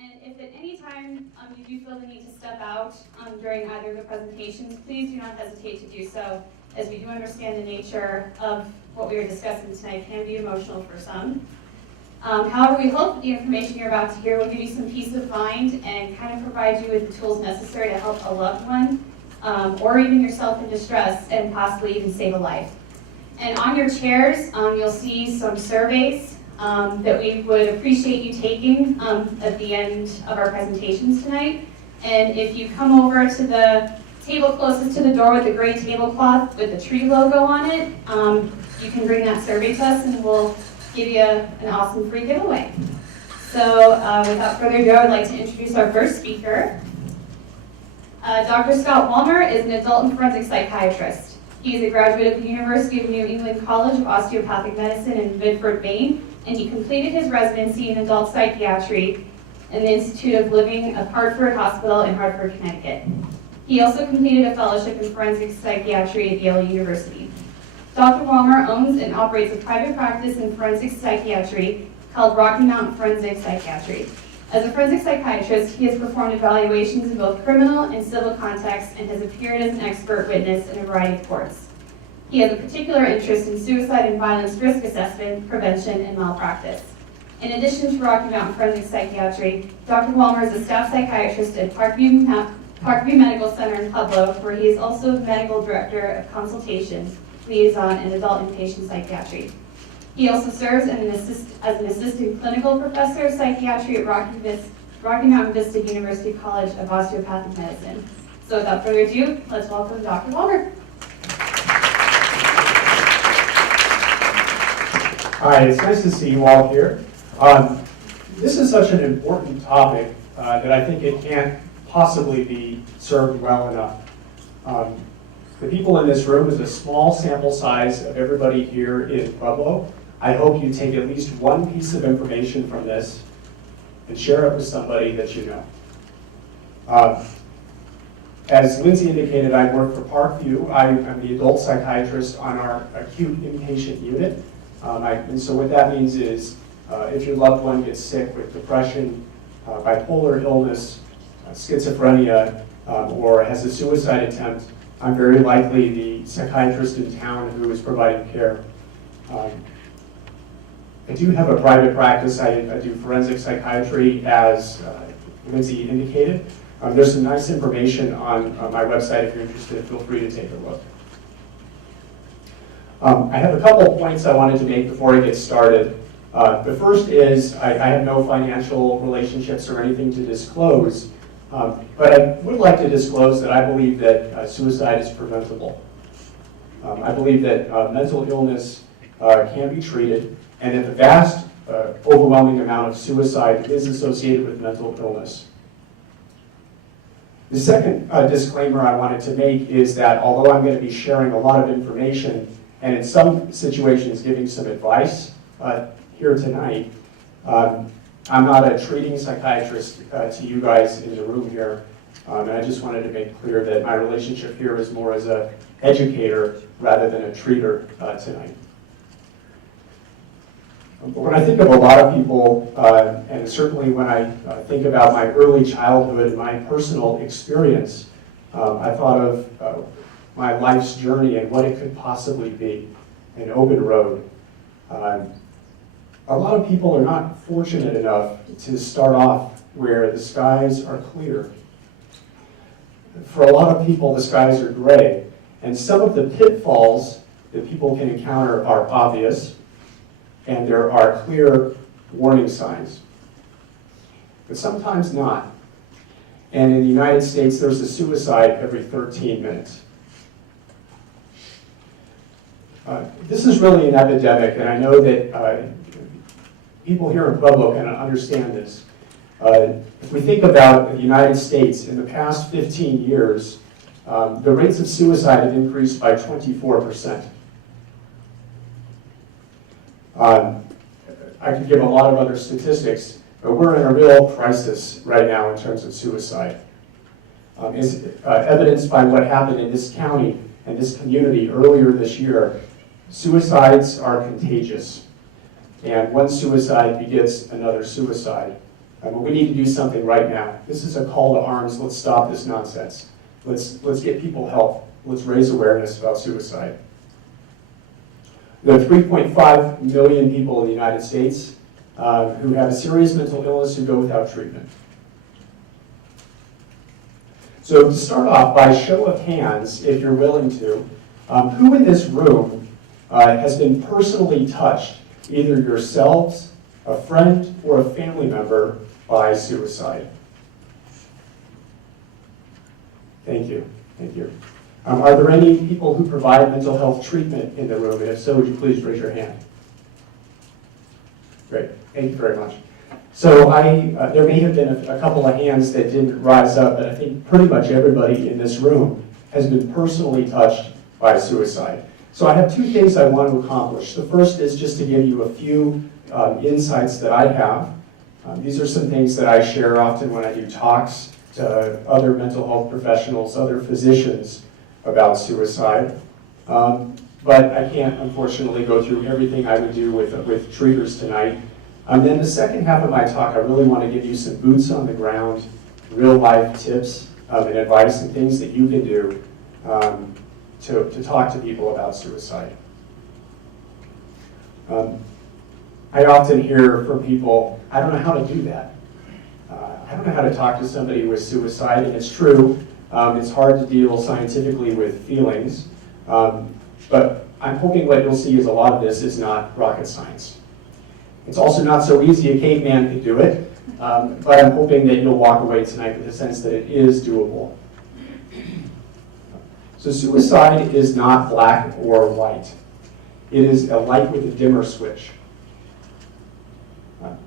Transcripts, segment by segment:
And if at any time you do feel the need to step out during either of the presentations, please do not hesitate to do so, as we do understand the nature of what we are discussing tonight can be emotional for some. However, we hope that the information you're about to hear will give you some peace of mind and kind of provide you with the tools necessary to help a loved one or even yourself in distress and possibly even save a life. And on your chairs, you'll see some surveys that we would appreciate you taking at the end of our presentations tonight. And if you come over to the table closest to the door with the gray tablecloth with the tree logo on it, you can bring that survey to us and we'll give you an awesome free giveaway. So without further ado, I'd like to introduce our first speaker. Dr. Scott Walmer is an adult and forensic psychiatrist. He is a graduate of the University of New England College of Osteopathic Medicine in Bedford, Maine, and he completed his residency in adult psychiatry in the Institute of Living of Hartford Hospital in Hartford, Connecticut. He also completed a fellowship in forensic psychiatry at Yale University. Dr. Walmer owns and operates a private practice in forensic psychiatry called Rocky Mountain Forensic Psychiatry. As a forensic psychiatrist, he has performed evaluations in both criminal and civil contexts and has appeared as an expert witness in a variety of courts. He has a particular interest in suicide and violence risk assessment, prevention, and malpractice. In addition to Rocky Mountain Forensic Psychiatry, Dr. Walmer is a staff psychiatrist at Parkview Medical Center in Pueblo, where he is also the medical director of consultation, liaison, and adult inpatient psychiatry. He also serves as an assistant clinical professor of psychiatry at Rocky Mountain Vista University College of Osteopathic Medicine. So without further ado, let's welcome Dr. Walmer. Hi, it's nice to see you all here. This is such an important topic that I think it can't possibly be served well enough. The people in this room is a small sample size of everybody here in Pueblo. I hope you take at least one piece of information from this and share it with somebody that you know. As Lindsay indicated, I work for Parkview. I'm the adult psychiatrist on our acute inpatient unit. And so what that means is if your loved one gets sick with depression, bipolar illness, schizophrenia, or has a suicide attempt, I'm very likely the psychiatrist in town who is providing care. I do have a private practice. I do forensic psychiatry, as Lindsay indicated. There's some nice information on my website. If you're interested, feel free to take a look. I have a couple of points I wanted to make before I get started. The first is I have no financial relationships or anything to disclose, but I would like to disclose that I believe that suicide is preventable. I believe that mental illness can be treated, and that the vast, overwhelming amount of suicide is associated with mental illness. The second disclaimer I wanted to make is that although I'm going to be sharing a lot of information, and in some situations giving some advice here tonight, I'm not a treating psychiatrist to you guys in the room here, and I just wanted to make clear that my relationship here is more as an educator rather than a treater tonight. But when I think of a lot of people, and certainly when I think about my early childhood, my personal experience, I thought of my life's journey and what it could possibly be, an open road. A lot of people are not fortunate enough to start off where the skies are clear. For a lot of people, the skies are gray, and some of the pitfalls that people can encounter are obvious, and there are clear warning signs, but sometimes not. And in the United States, there's a suicide every 13 minutes. This is really an epidemic, and I know that people here in Pueblo can understand this. If we think about the United States, in the past 15 years, the rates of suicide have increased by 24%. I could give a lot of other statistics, but we're in a real crisis right now in terms of suicide. It's evidenced by what happened in this county and this community earlier this year. Suicides are contagious, and one suicide begets another suicide. But we need to do something right now. This is a call to arms. Let's stop this nonsense. Let's get people help. Let's raise awareness about suicide. There are 3.5 million people in the United States who have a serious mental illness who go without treatment. So to start off, by show of hands, if you're willing to, who in this room has been personally touched, either yourselves, a friend, or a family member by suicide? Thank you. Thank you. Are there any people who provide mental health treatment in the room? And if so, would you please raise your hand? Great. Thank you very much. So there may have been a couple of hands that didn't rise up, but I think pretty much everybody in this room has been personally touched by suicide. So I have two things I want to accomplish. The first is just to give you a few insights that I have. These are some things that I share often when I do talks to other mental health professionals, other physicians about suicide. But I can't, unfortunately, go through everything I would do with treaters tonight. And then the second half of my talk, I really want to give you some boots on the ground, real life tips and advice and things that you can do to talk to people about suicide. I often hear from people, I don't know how to do that. I don't know how to talk to somebody with suicide, and it's true. It's hard to deal scientifically with feelings, but I'm hoping what you'll see is a lot of this is not rocket science. It's also not so easy a caveman could do it, but I'm hoping that you'll walk away tonight with a sense that it is doable. So suicide is not black or white. It is a light with a dimmer switch.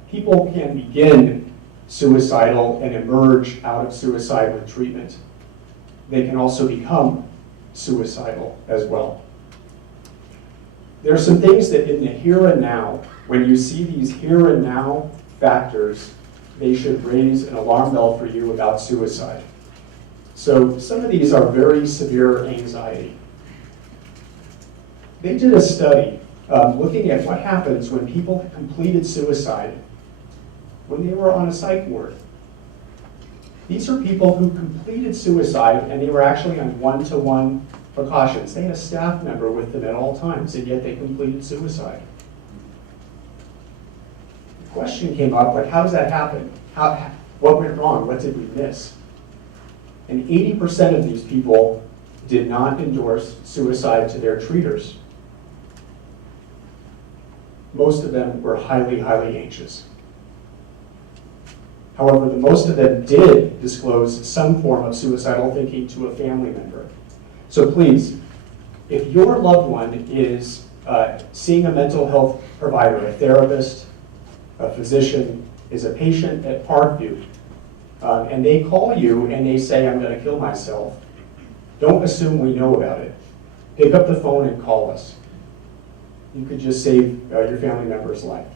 People can begin suicidal and emerge out of suicide with treatment. They can also become suicidal as well. There are some things that in the here and now, when you see these here and now factors, they should raise an alarm bell for you about suicide. So some of these are very severe anxiety. They did a study looking at what happens when people completed suicide when they were on a psych ward. These are people who completed suicide and they were actually on one-to-one precautions. They had a staff member with them at all times, and yet they completed suicide. The question came up, like, how does that happen? What went wrong? What did we miss? And 80% of these people did not endorse suicide to their treaters. Most of them were highly, highly anxious. However, the most of them did disclose some form of suicidal thinking to a family member. So please, if your loved one is seeing a mental health provider, a therapist, a physician, is a patient at Parkview, and they call you and they say, I'm going to kill myself, don't assume we know about it. Pick up the phone and call us. You could just save your family member's life.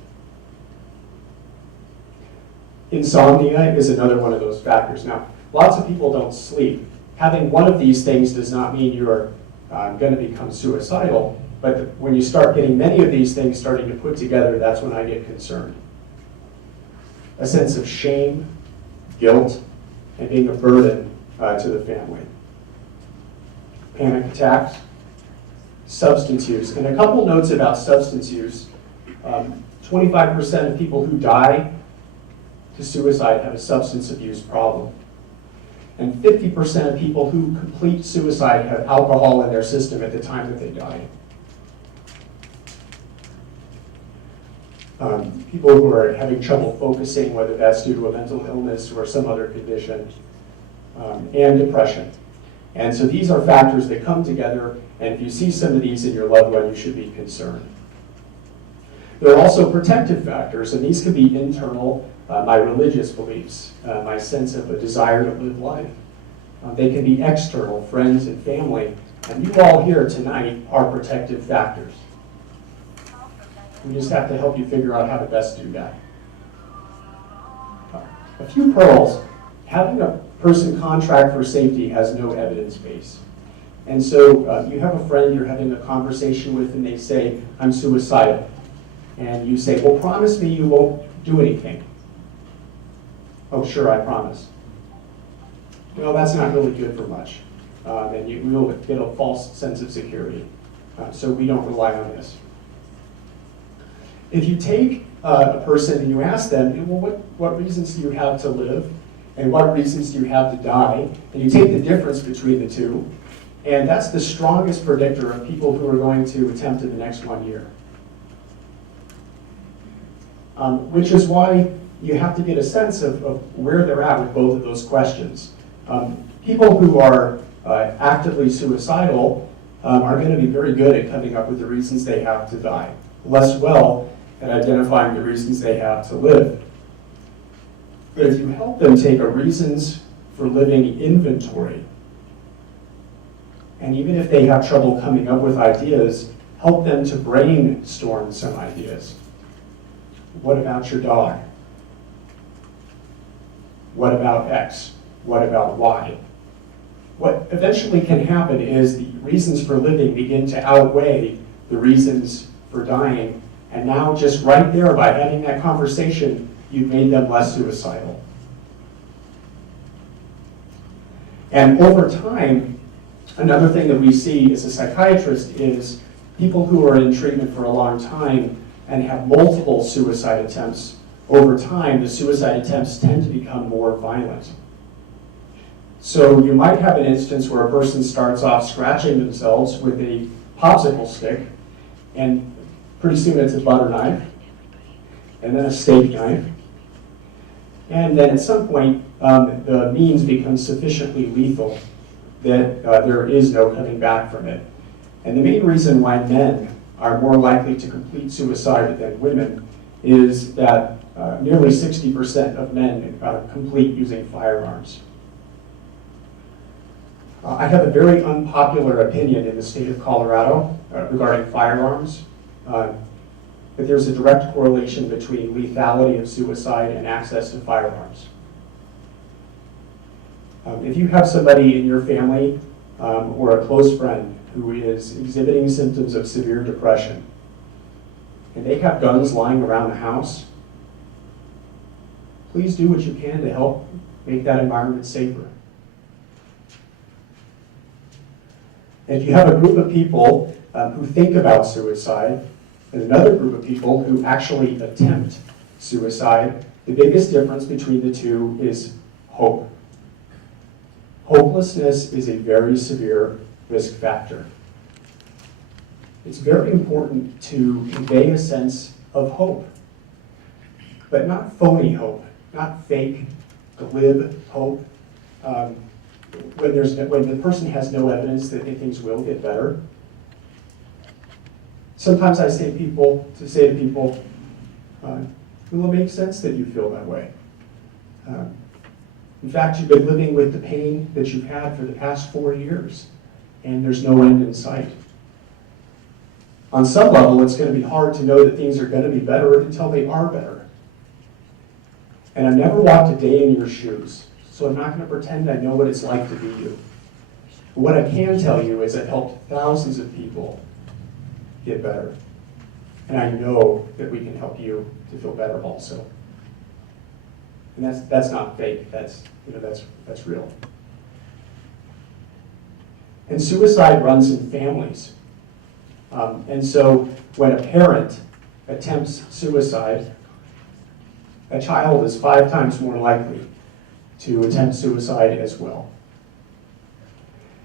Insomnia is another one of those factors. Now, lots of people don't sleep. Having one of these things does not mean you're going to become suicidal, but when you start getting many of these things starting to put together, that's when I get concerned. A sense of shame, guilt, and being a burden to the family. Panic attacks, substance use. And a couple notes about substance use. 25% of people who die to suicide have a substance abuse problem. And 50% of people who complete suicide have alcohol in their system at the time that they die. People who are having trouble focusing, whether that's due to a mental illness or some other condition, and depression. And so these are factors that come together, and if you see some of these in your loved one, you should be concerned. There are also protective factors, and these can be internal, my religious beliefs, my sense of a desire to live life. They can be external, friends and family, and you all here tonight are protective factors. We just have to help you figure out how to best do that. A few pearls. Having a person contract for safety has no evidence base. And so you have a friend you're having a conversation with and they say, I'm suicidal. And you say, well, promise me you won't do anything. Oh, sure, I promise. Well, that's not really good for much. And you will get a false sense of security. So we don't rely on this. If you take a person and you ask them, well, what reasons do you have to live? And what reasons do you have to die? And you take the difference between the two, and that's the strongest predictor of people who are going to attempt in the next 1 year. Which is why you have to get a sense of where they're at with both of those questions. People who are actively suicidal are going to be very good at coming up with the reasons they have to die, less well at identifying the reasons they have to live. But if you help them take a reasons for living inventory, and even if they have trouble coming up with ideas, help them to brainstorm some ideas. What about your dog? What about X? What about Y? What eventually can happen is the reasons for living begin to outweigh the reasons for dying, and now just right there, by having that conversation, you've made them less suicidal. And over time, another thing that we see as a psychiatrist is people who are in treatment for a long time and have multiple suicide attempts, over time, the suicide attempts tend to become more violent. So you might have an instance where a person starts off scratching themselves with a popsicle stick, and pretty soon it's a butter knife, and then a steak knife. And then at some point, the means become sufficiently lethal that there is no coming back from it. And the main reason why men are more likely to complete suicide than women is that nearly 60% of men complete using firearms. I have a very unpopular opinion in the state of Colorado regarding firearms. But there's a direct correlation between lethality of suicide and access to firearms. If you have somebody in your family or a close friend who is exhibiting symptoms of severe depression, and they have guns lying around the house, please do what you can to help make that environment safer. And if you have a group of people who think about suicide, and another group of people who actually attempt suicide, the biggest difference between the two is hope. Hopelessness is a very severe risk factor. It's very important to convey a sense of hope, but not phony hope, not fake, glib hope. When the person has no evidence that things will get better. Sometimes I say to people, it will make sense that you feel that way. In fact, you've been living with the pain that you've had for the past 4 years, and there's no end in sight. On some level, it's going to be hard to know that things are going to be better until they are better. And I've never walked a day in your shoes, so I'm not going to pretend I know what it's like to be you. But what I can tell you is I've helped thousands of people get better. And I know that we can help you to feel better also. And that's not fake, that's real. And suicide runs in families. And so when a parent attempts suicide, a child is 5 times more likely to attempt suicide as well.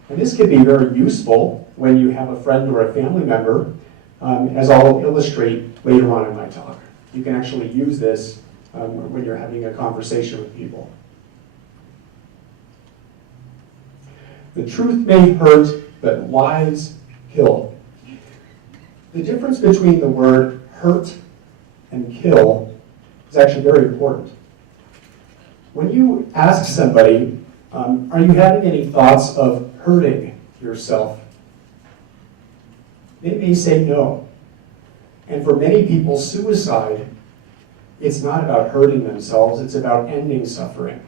And this can be very useful when you have a friend or a family member, as I'll illustrate later on in my talk. You can actually use this when you're having a conversation with people. The truth may hurt, but lies kill. The difference between the word hurt and kill is actually very important. When you ask somebody, are you having any thoughts of hurting yourself? They may say no. And for many people, suicide, it's not about hurting themselves, it's about ending suffering.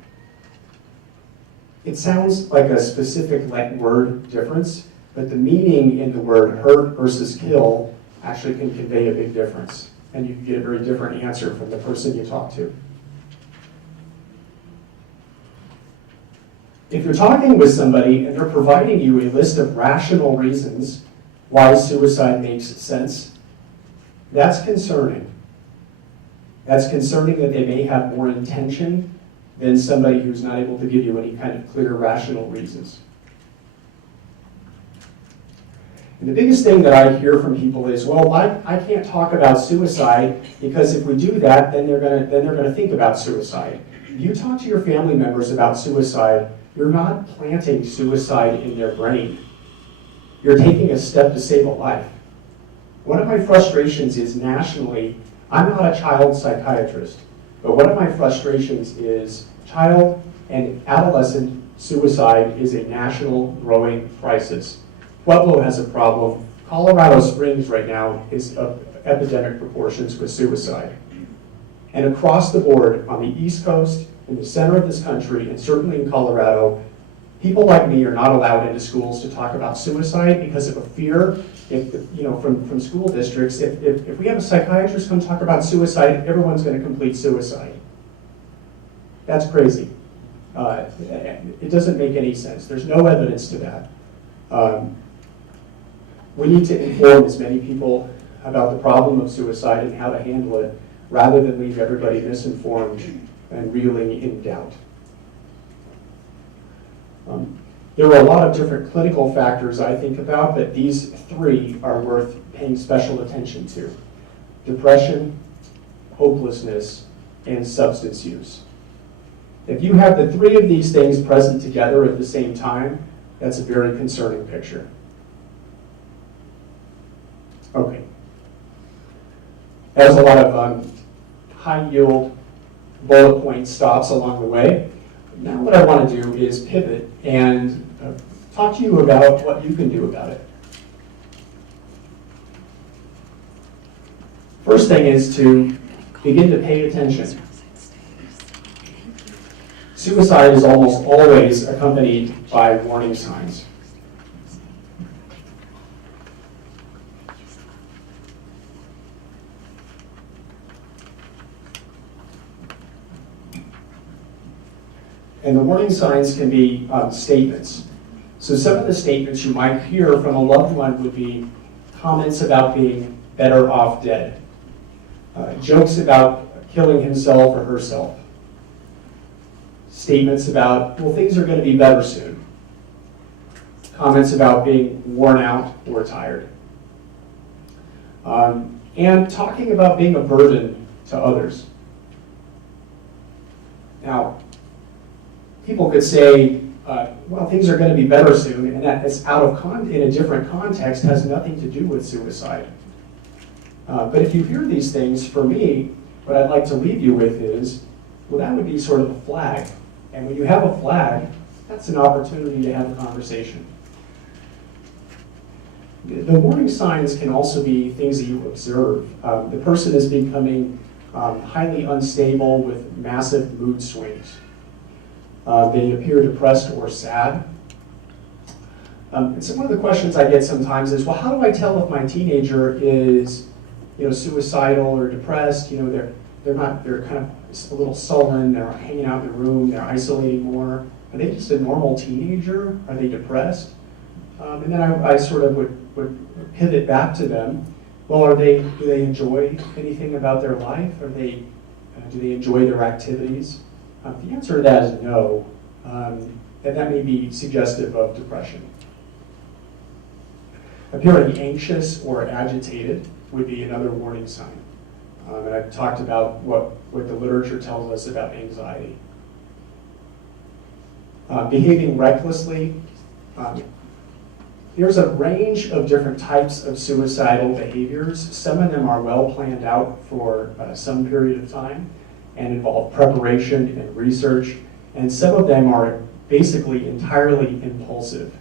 It sounds like a specific word difference, but the meaning in the word hurt versus kill actually can convey a big difference. And you can get a very different answer from the person you talk to. If you're talking with somebody and they're providing you a list of rational reasons why suicide makes sense, that's concerning. That's concerning that they may have more intention than somebody who's not able to give you any kind of clear, rational reasons. And the biggest thing that I hear from people is, well, I can't talk about suicide because if we do that, then they're gonna think about suicide. If you talk to your family members about suicide, you're not planting suicide in their brain. You're taking a step to save a life. One of my frustrations is nationally, I'm not a child psychiatrist, but one of my frustrations is child and adolescent suicide is a national growing crisis. Pueblo has a problem. Colorado Springs right now is of epidemic proportions with suicide. And across the board, on the East Coast, in the center of this country, and certainly in Colorado, people like me are not allowed into schools to talk about suicide because of a fear from school districts. If we have a psychiatrist come talk about suicide, everyone's going to complete suicide. That's crazy. It doesn't make any sense. There's no evidence to that. We need to inform as many people about the problem of suicide and how to handle it, rather than leave everybody misinformed and reeling in doubt. There are a lot of different clinical factors I think about, but these three are worth paying special attention to: depression, hopelessness, and substance use. If you have the three of these things present together at the same time, that's a very concerning picture. Okay. There's a lot of high-yield bullet point stops along the way. Now what I want to do is pivot and talk to you about what you can do about it. First thing is to begin to pay attention. Suicide is almost always accompanied by warning signs. And the warning signs can be statements. So some of the statements you might hear from a loved one would be comments about being better off dead, jokes about killing himself or herself, statements about, well, things are going to be better soon, comments about being worn out or tired, and talking about being a burden to others. Now, people could say, well, things are going to be better soon, and that is in a different context, has nothing to do with suicide. But if you hear these things, for me, what I'd like to leave you with is, well, that would be sort of a flag. And when you have a flag, that's an opportunity to have a conversation. The warning signs can also be things that you observe. The person is becoming highly unstable with massive mood swings. They appear depressed or sad. And so one of the questions I get sometimes is, well, how do I tell if my teenager is, suicidal or depressed? They're kind of a little sullen. They're hanging out in the room. They're isolating more. Are they just a normal teenager? Are they depressed? And then I sort of would pivot back to them. Well, do they enjoy anything about their life? Do they enjoy their activities? The answer to that is no, and that may be suggestive of depression. Appearing anxious or agitated would be another warning sign. And I've talked about what the literature tells us about anxiety. Behaving recklessly. There's a range of different types of suicidal behaviors. Some of them are well planned out for some period of time and involve preparation and research, and some of them are basically entirely impulsive.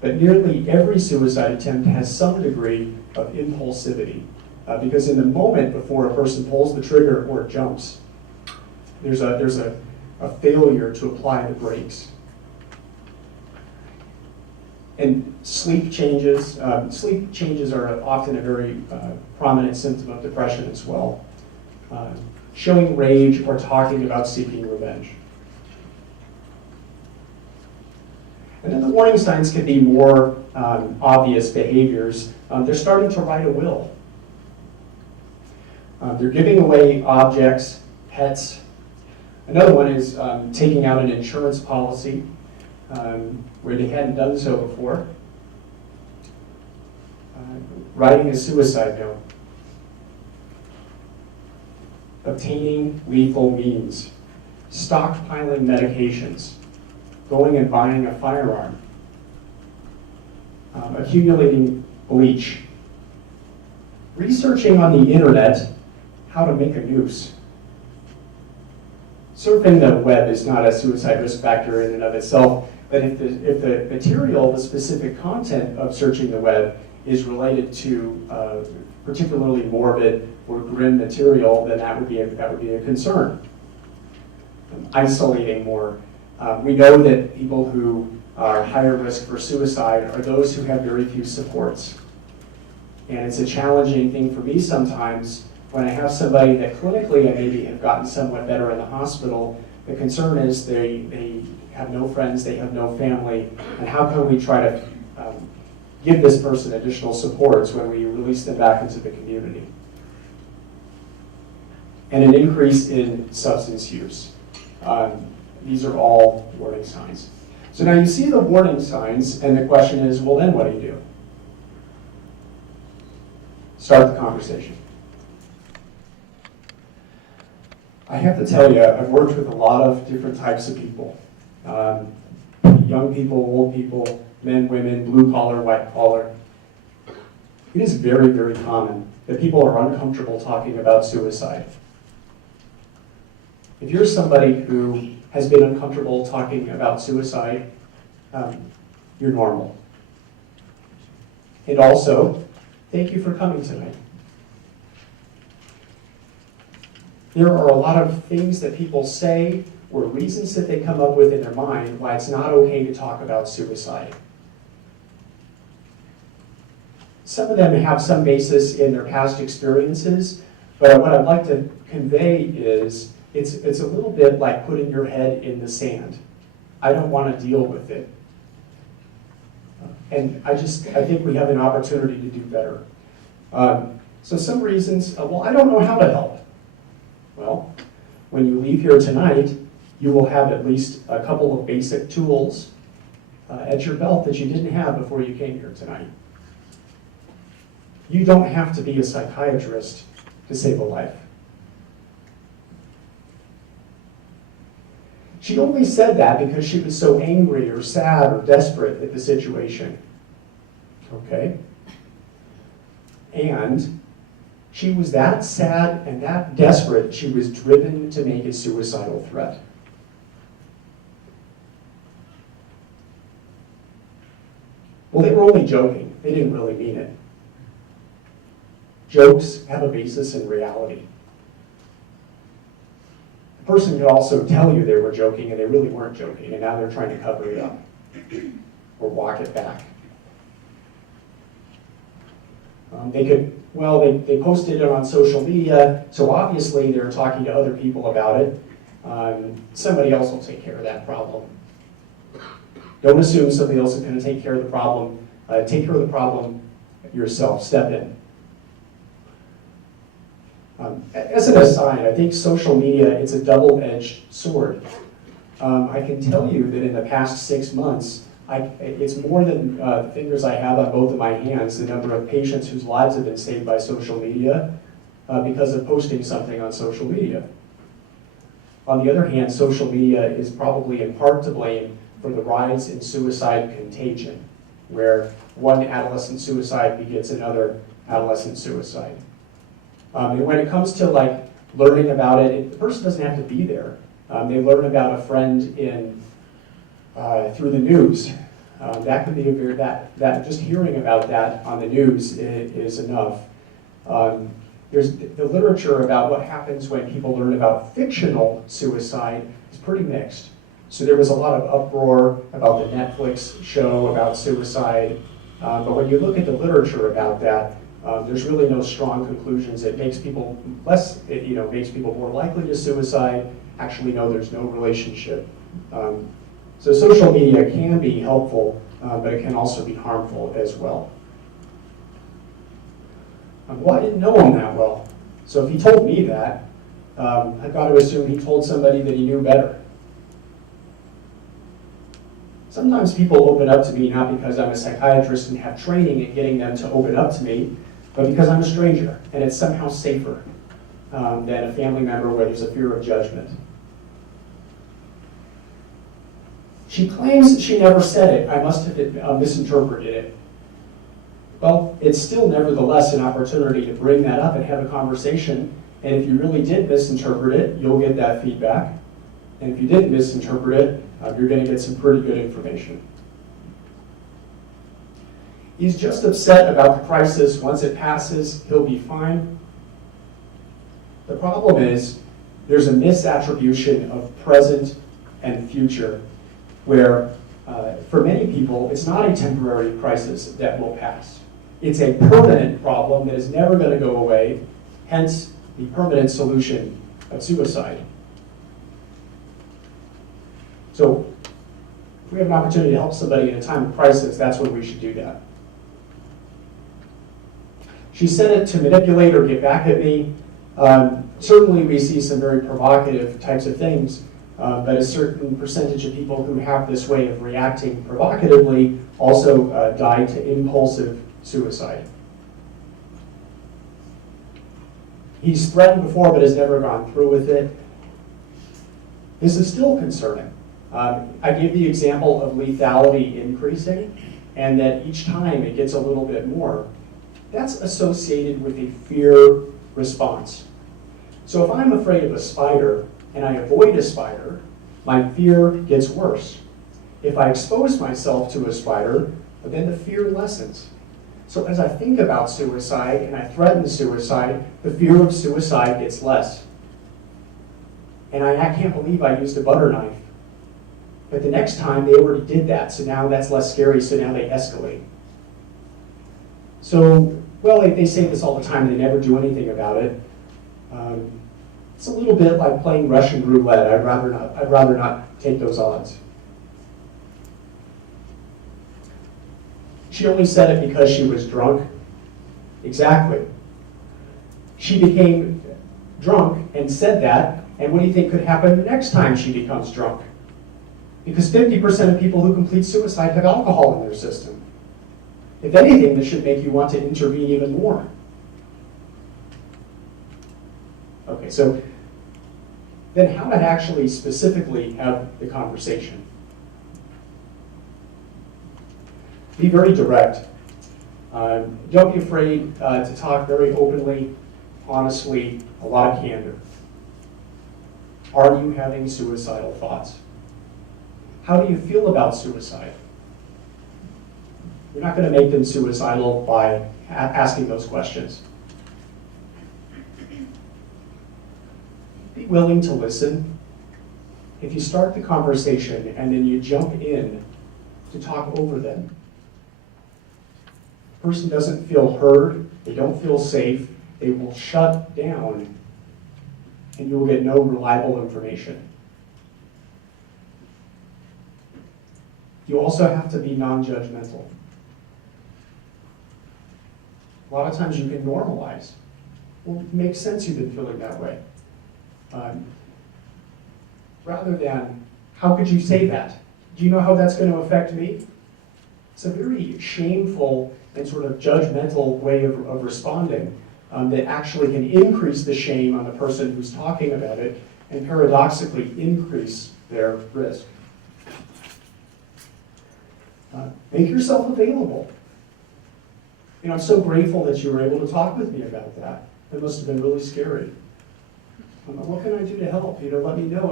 But nearly every suicide attempt has some degree of impulsivity, because in the moment before a person pulls the trigger or jumps, there's a failure to apply the brakes. And sleep changes. Sleep changes are often a very prominent symptom of depression as well. Showing rage or talking about seeking revenge. And then the warning signs can be more obvious behaviors. They're starting to write a will. They're giving away objects, pets. Another one is taking out an insurance policy where they hadn't done so before. Writing a suicide note. Obtaining lethal means. Stockpiling medications. Going and buying a firearm. Accumulating bleach. Researching on the internet how to make a noose. Surfing the web is not a suicide risk factor in and of itself, but if the material, the specific content of searching the web is related to particularly morbid or grim material, then that would be a concern. Isolating more. We know that people who are higher risk for suicide are those who have very few supports. And it's a challenging thing for me sometimes when I have somebody that clinically I maybe have gotten somewhat better in the hospital. The concern is they have no friends, they have no family, and how can we try to give this person additional supports when we release them back into the community? And an increase in substance use. These are all warning signs. So now you see the warning signs, and the question is, well then what do you do? Start the conversation. I have to tell you, I've worked with a lot of different types of people. Young people, old people, men, women, blue collar, white collar. It is very, very common that people are uncomfortable talking about suicide. If you're somebody who has been uncomfortable talking about suicide, you're normal. And also, thank you for coming tonight. There are a lot of things that people say or reasons that they come up with in their mind why it's not okay to talk about suicide. Some of them have some basis in their past experiences, but what I'd like to convey is it's a little bit like putting your head in the sand. I don't want to deal with it. And I think we have an opportunity to do better. So some reasons, well, I don't know how to help. Well, when you leave here tonight, you will have at least a couple of basic tools at your belt that you didn't have before you came here tonight. You don't have to be a psychiatrist to save a life. She only said that because she was so angry or sad or desperate at the situation. Okay? And she was that sad and that desperate, she was driven to make a suicidal threat. Well, they were only joking. They didn't really mean it. Jokes have a basis in reality. The person could also tell you they were joking and they really weren't joking, and now they're trying to cover it up or walk it back. They posted it on social media, so obviously they're talking to other people about it. Somebody else will take care of that problem. Don't assume somebody else is going to take care of the problem. Take care of the problem yourself. Step in. As an aside, I think social media, it's a double-edged sword. I can tell you that in the past 6 months, it's more than the fingers I have on both of my hands, the number of patients whose lives have been saved by social media because of posting something on social media. On the other hand, social media is probably in part to blame for the rise in suicide contagion, where one adolescent suicide begets another adolescent suicide. And when it comes to learning about it, the person doesn't have to be there. They learn about a friend through the news. That could be that just hearing about that on the news is enough. There's the literature about what happens when people learn about fictional suicide is pretty mixed. So there was a lot of uproar about the Netflix show about suicide, but when you look at the literature about that, there's really no strong conclusions. It makes people makes people more likely to suicide. Actually, no, there's no relationship. So social media can be helpful, but it can also be harmful as well. Well, I didn't know him that well. So if he told me that, I've got to assume he told somebody that he knew better. Sometimes people open up to me not because I'm a psychiatrist and have training in getting them to open up to me, but because I'm a stranger, and it's somehow safer than a family member where there's a fear of judgment. She claims she never said it. I must have misinterpreted it. Well, it's still nevertheless an opportunity to bring that up and have a conversation. And if you really did misinterpret it, you'll get that feedback. And if you didn't misinterpret it, you're going to get some pretty good information. He's just upset about the crisis. Once it passes, he'll be fine. The problem is there's a misattribution of present and future where for many people, it's not a temporary crisis that will pass. It's a permanent problem that is never going to go away, hence the permanent solution of suicide. So if we have an opportunity to help somebody in a time of crisis, that's when we should do that. She said it to manipulate or get back at me. Certainly we see some very provocative types of things, but a certain percentage of people who have this way of reacting provocatively also die to impulsive suicide. He's threatened before but has never gone through with it. This is still concerning. I gave the example of lethality increasing, and that each time it gets a little bit more. That's associated with a fear response. So if I'm afraid of a spider and I avoid a spider, my fear gets worse. If I expose myself to a spider, then the fear lessens. So as I think about suicide and I threaten suicide, the fear of suicide gets less. And I can't believe I used a butter knife. But the next time they already did that, so now that's less scary, so now they escalate. So, well, they say this all the time, they never do anything about it. It's a little bit like playing Russian roulette. I'd rather not take those odds. She only said it because she was drunk. Exactly. She became drunk and said that, and what do you think could happen the next time she becomes drunk? Because 50% of people who complete suicide have alcohol in their system. If anything, this should make you want to intervene even more. Okay, so then how to actually specifically have the conversation? Be very direct. Don't be afraid to talk very openly, honestly, a lot of candor. Are you having suicidal thoughts? How do you feel about suicide? You're not going to make them suicidal by asking those questions. Be willing to listen. If you start the conversation and then you jump in to talk over them, the person doesn't feel heard, they don't feel safe, they will shut down, and you will get no reliable information. You also have to be non-judgmental. A lot of times you can normalize. Well, it makes sense you've been feeling that way. Rather than, how could you say that? Do you know how that's going to affect me? It's a very shameful and sort of judgmental way of responding that actually can increase the shame on the person who's talking about it and paradoxically increase their risk. Make yourself available. You know, I'm so grateful that you were able to talk with me about that. It must have been really scary. What can I do to help? You know, let me know.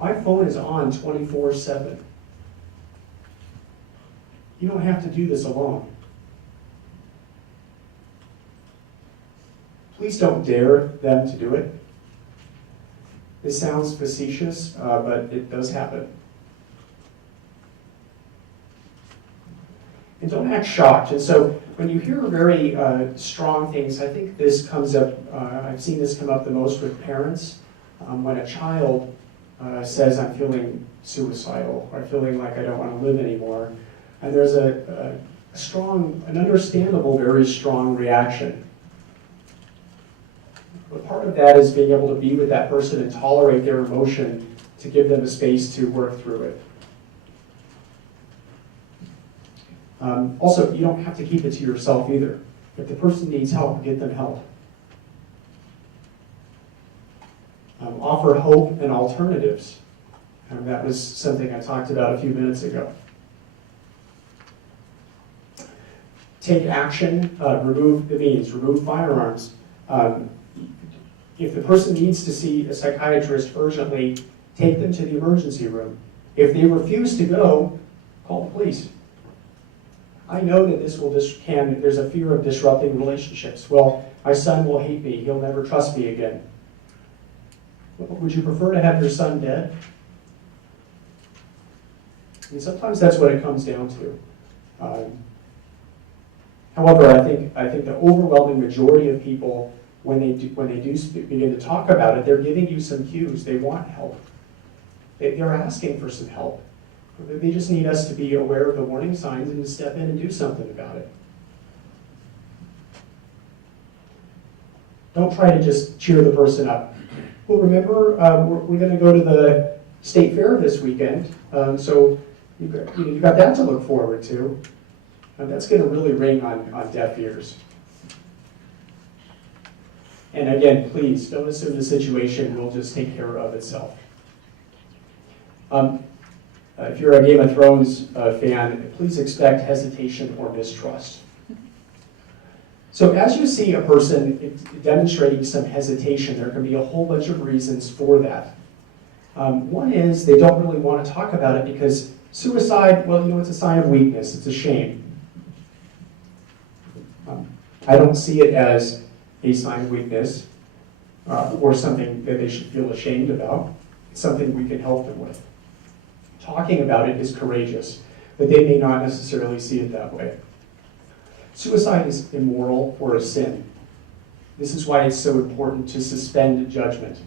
My phone is on 24/7. You don't have to do this alone. Please don't dare them to do it. This sounds facetious, but it does happen. And don't act shocked. And so when you hear very strong things, I think this comes up, I've seen this come up the most with parents. When a child says, I'm feeling suicidal, or feeling like I don't want to live anymore. And there's an understandable, very strong reaction. But part of that is being able to be with that person and tolerate their emotion to give them a space to work through it. Also, you don't have to keep it to yourself either. If the person needs help, get them help. Offer hope and alternatives. That was something I talked about a few minutes ago. Take action, remove the means, remove firearms. If the person needs to see a psychiatrist urgently, take them to the emergency room. If they refuse to go, call the police. I know that there's a fear of disrupting relationships. Well, my son will hate me, he'll never trust me again. Would you prefer to have your son dead? I mean, sometimes that's what it comes down to. However, I think the overwhelming majority of people, when they do begin to talk about it, they're giving you some cues. They want help. They're asking for some help. They just need us to be aware of the warning signs and to step in and do something about it. Don't try to just cheer the person up. Well, remember, we're going to go to the state fair this weekend, so you've got that to look forward to. That's going to really ring on deaf ears. And again, please, don't assume the situation will just take care of itself. If you're a Game of Thrones fan, please expect hesitation or mistrust. So as you see a person demonstrating some hesitation, there can be a whole bunch of reasons for that. One is they don't really want to talk about it because suicide, well, it's a sign of weakness, it's a shame. I don't see it as a sign of weakness or something that they should feel ashamed about. It's something we can help them with. Talking about it is courageous, but they may not necessarily see it that way. Suicide is immoral or a sin. This is why it's so important to suspend judgment.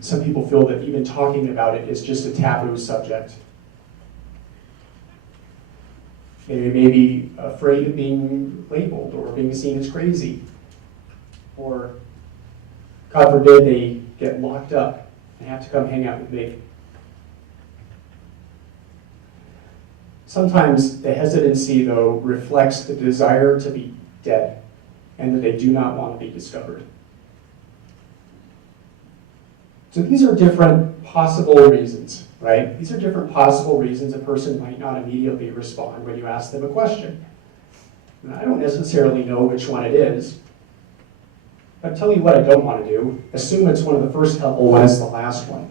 Some people feel that even talking about it is just a taboo subject. They may be afraid of being labeled or being seen as crazy. Or, God forbid, they get locked up and have to come hang out with me. Sometimes the hesitancy, though, reflects the desire to be dead and that they do not want to be discovered. So these are different possible reasons, right? These are different possible reasons a person might not immediately respond when you ask them a question. And I don't necessarily know which one it is. I'll tell you what I don't want to do. Assume it's one of the first couple when it's the last one.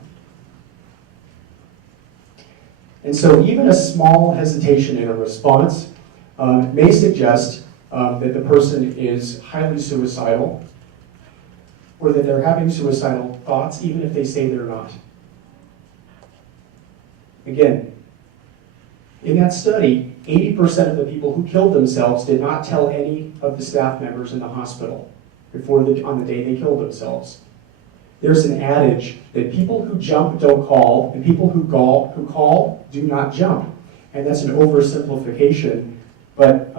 And so even a small hesitation in a response may suggest that the person is highly suicidal or that they're having suicidal thoughts, even if they say they're not. Again, in that study, 80% of the people who killed themselves did not tell any of the staff members in the hospital on the day they killed themselves. There's an adage that people who jump don't call, and people who call do not jump. And that's an oversimplification, but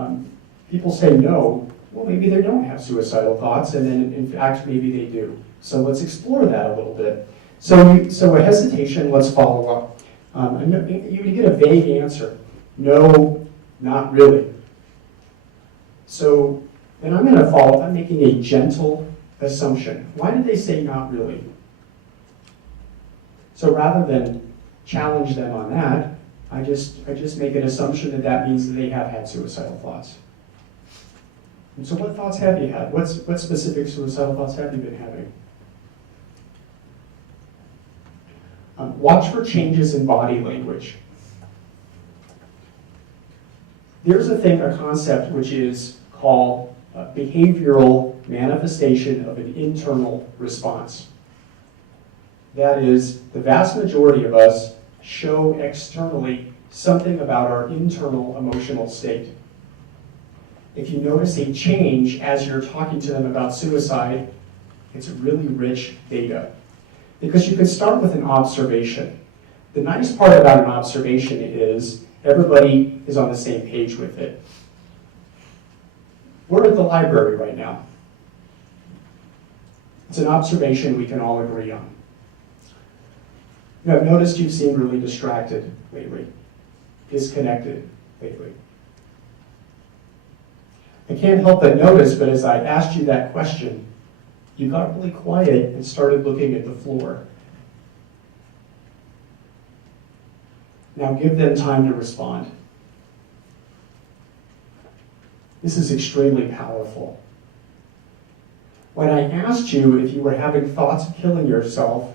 people say no. Well, maybe they don't have suicidal thoughts, and then in fact, maybe they do. So let's explore that a little bit. So a hesitation, let's follow up. You get a vague answer. No, not really. So then I'm going to follow up. I'm making a gentle assumption. Why did they say not really? So rather than challenge them on that, I just make an assumption that means that they have had suicidal thoughts. And so what thoughts have you had? What specific suicidal thoughts have you been having? Watch for changes in body language. There's a concept which is called behavioral manifestation of an internal response. That is, the vast majority of us show externally something about our internal emotional state. If you notice a change as you're talking to them about suicide, It's really rich data. Because you can start with an observation. The nice part about an observation is everybody is on the same page with it. We're at the library right now. It's an observation we can all agree on. I've noticed you've seemed really distracted lately, disconnected lately. I can't help but notice, but as I asked you that question, you got really quiet and started looking at the floor. Now give them time to respond. This is extremely powerful. When I asked you if you were having thoughts of killing yourself,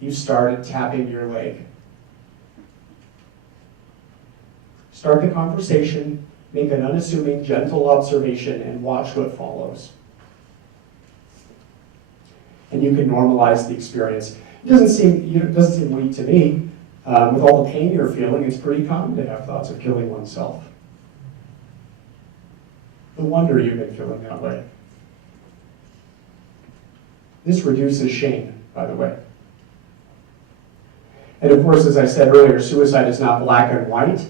you started tapping your leg. Start the conversation, make an unassuming, gentle observation, and watch what follows. And you can normalize the experience. It doesn't seem weak to me. With all the pain you're feeling, it's pretty common to have thoughts of killing oneself. No wonder you've been feeling that way. This reduces shame, by the way. And of course, as I said earlier, suicide is not black and white.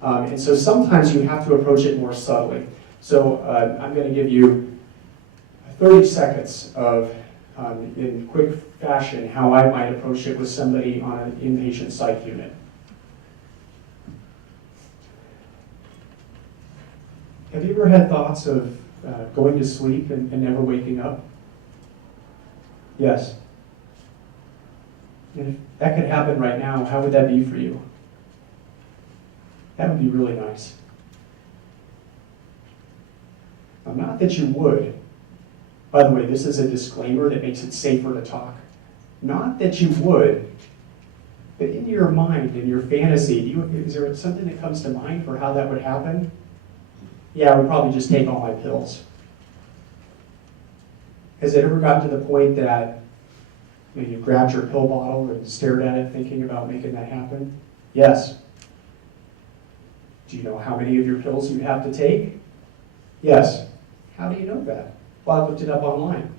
And so sometimes you have to approach it more subtly. So I'm going to give you 30 seconds of, in quick fashion, how I might approach it with somebody on an inpatient psych unit. Have you ever had thoughts of going to sleep and never waking up? Yes. And if that could happen right now, how would that be for you? That would be really nice. Now, not that you would. By the way, this is a disclaimer that makes it safer to talk. Not that you would, but in your mind, in your fantasy, is there something that comes to mind for how that would happen? Yeah, I would probably just take all my pills. Has it ever gotten to the point that you grabbed your pill bottle and stared at it thinking about making that happen? Yes. Do you know how many of your pills you have to take? Yes. How do you know that? Well, I looked it up online.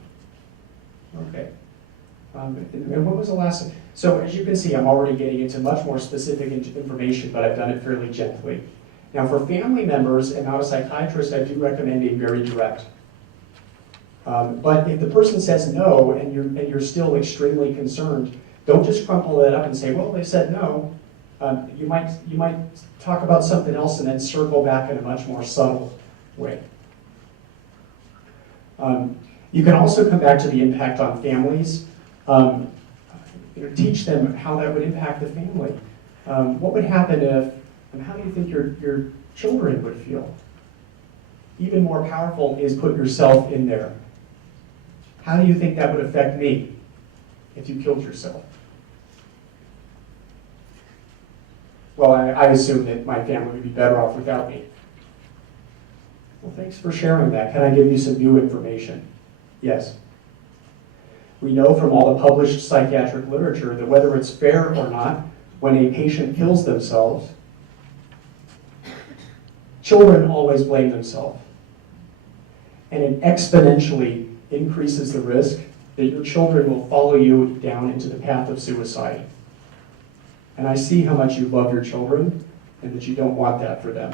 Okay. And when was the last? So as you can see, I'm already getting into much more specific information, but I've done it fairly gently. Now, for family members and not a psychiatrist, I do recommend being very direct. But if the person says no and you're still extremely concerned, don't just crumple that up and say, well, they said no. You might talk about something else and then circle back in a much more subtle way. You can also come back to the impact on families. Teach them how that would impact the family. What would happen if, and how do you think your children would feel? Even more powerful is put yourself in there. How do you think that would affect me if you killed yourself? Well, I assume that my family would be better off without me. Well, thanks for sharing that. Can I give you some new information? Yes. We know from all the published psychiatric literature that whether it's fair or not, when a patient kills themselves, children always blame themselves. And it exponentially increases the risk that your children will follow you down into the path of suicide. And I see how much you love your children and that you don't want that for them.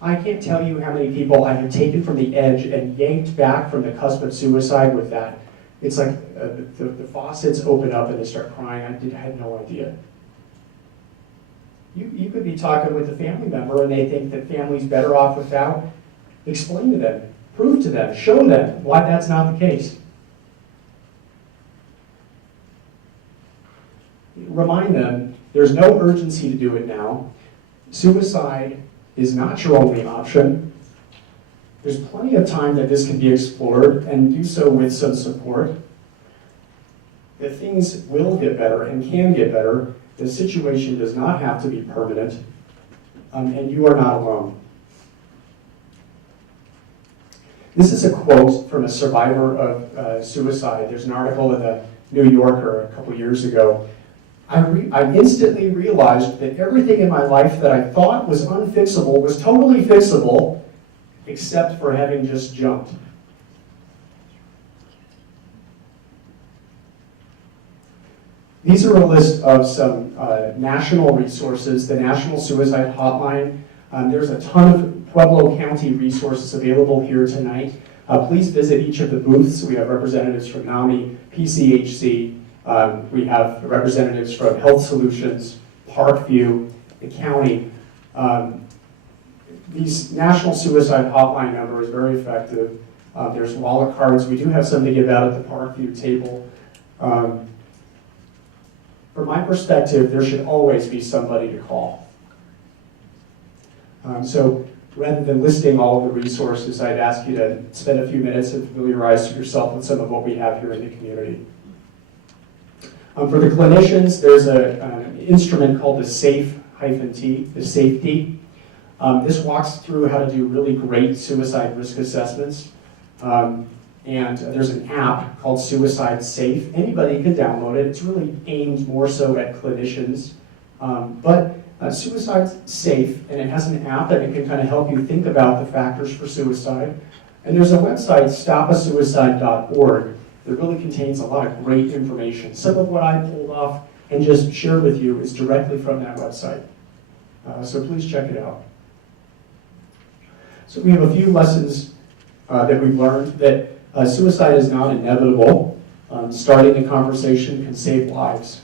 I can't tell you how many people I have taken from the edge and yanked back from the cusp of suicide with that. It's like the faucets open up and they start crying. I had no idea. You could be talking with a family member and they think that family's better off without. Explain to them, prove to them, show them why that's not the case. Remind them there's no urgency to do it now. Suicide is not your only option. There's plenty of time that this can be explored, and do so with some support. That things will get better and can get better. The situation does not have to be permanent, and you are not alone. This is a quote from a survivor of suicide. There's an article in the New Yorker a couple years ago. I instantly realized that everything in my life that I thought was unfixable was totally fixable, except for having just jumped. These are a list of some national resources, the National Suicide Hotline. There's a ton of Pueblo County resources available here tonight. Please visit each of the booths. We have representatives from NAMI, PCHC. We have representatives from Health Solutions, Parkview, the county. These National Suicide Hotline number is very effective. There's wallet cards. We do have some to give out at the Parkview table. From my perspective, there should always be somebody to call. So rather than listing all of the resources, I'd ask you to spend a few minutes and familiarize yourself with some of what we have here in the community. For the clinicians, there's an instrument called the SAFE-T, the SAFE-T. This walks through how to do really great suicide risk assessments. And there's an app called Suicide Safe. Anybody can download it. It's really aimed more so at clinicians. But Suicide's safe, and it has an app that it can kind of help you think about the factors for suicide. And there's a website, stopasuicide.org, that really contains a lot of great information. Some of what I pulled off and just shared with you is directly from that website. So please check it out. So we have a few lessons that we've learned, that suicide is not inevitable. Starting the conversation can save lives.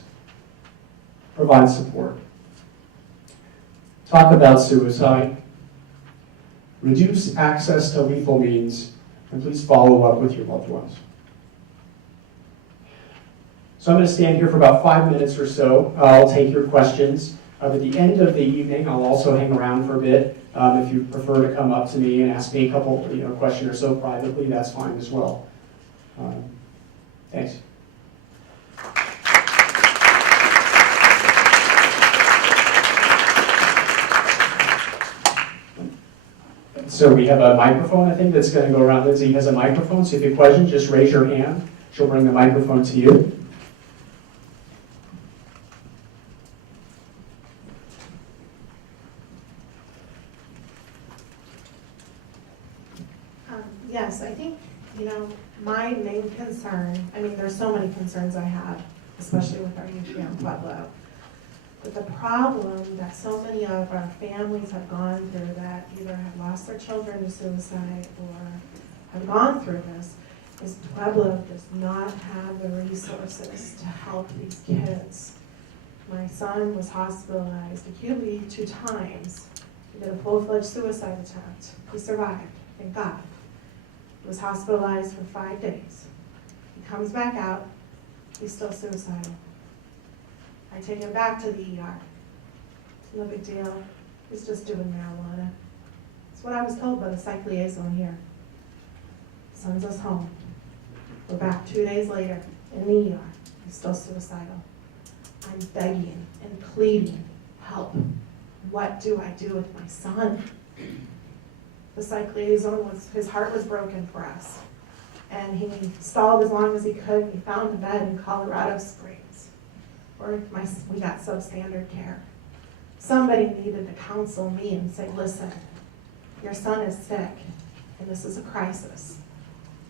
Provide support. Talk about suicide. Reduce access to lethal means, and please follow up with your loved ones. So I'm going to stand here for about 5 minutes or so. I'll take your questions. At the end of the evening, I'll also hang around for a bit. If you prefer to come up to me and ask me a couple, question or so privately, that's fine as well. Thanks. So we have a microphone, I think, that's going to go around. Lindsay has a microphone, so if you have questions, just raise your hand. She'll bring the microphone to you. Yes, I think, my main concern, there's so many concerns I have, especially with our youth here in Pueblo. But the problem that so many of our families have gone through, that either have lost their children to suicide or have gone through this, is Pueblo does not have the resources to help these kids. My son was hospitalized acutely 2 times. He did a full-fledged suicide attempt. He survived, thank God. He was hospitalized for 5 days. He comes back out, he's still suicidal. I take him back to the ER. No big deal. He's just doing marijuana. That's what I was told by the psych liaison here. Sends us home. We're back 2 days later in the ER. He's still suicidal. I'm begging and pleading, help. What do I do with my son? The psych liaison his heart was broken for us. And he stalled as long as he could. He found a bed in Colorado Springs, where we got substandard care. Somebody needed to counsel me and say, listen, your son is sick, and this is a crisis.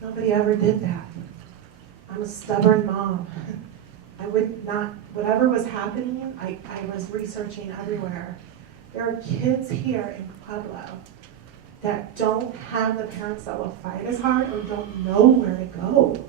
Nobody ever did that. I'm a stubborn mom. I would not, whatever was happening, I was researching everywhere. There are kids here in Pueblo that don't have the parents that will fight as hard or don't know where to go.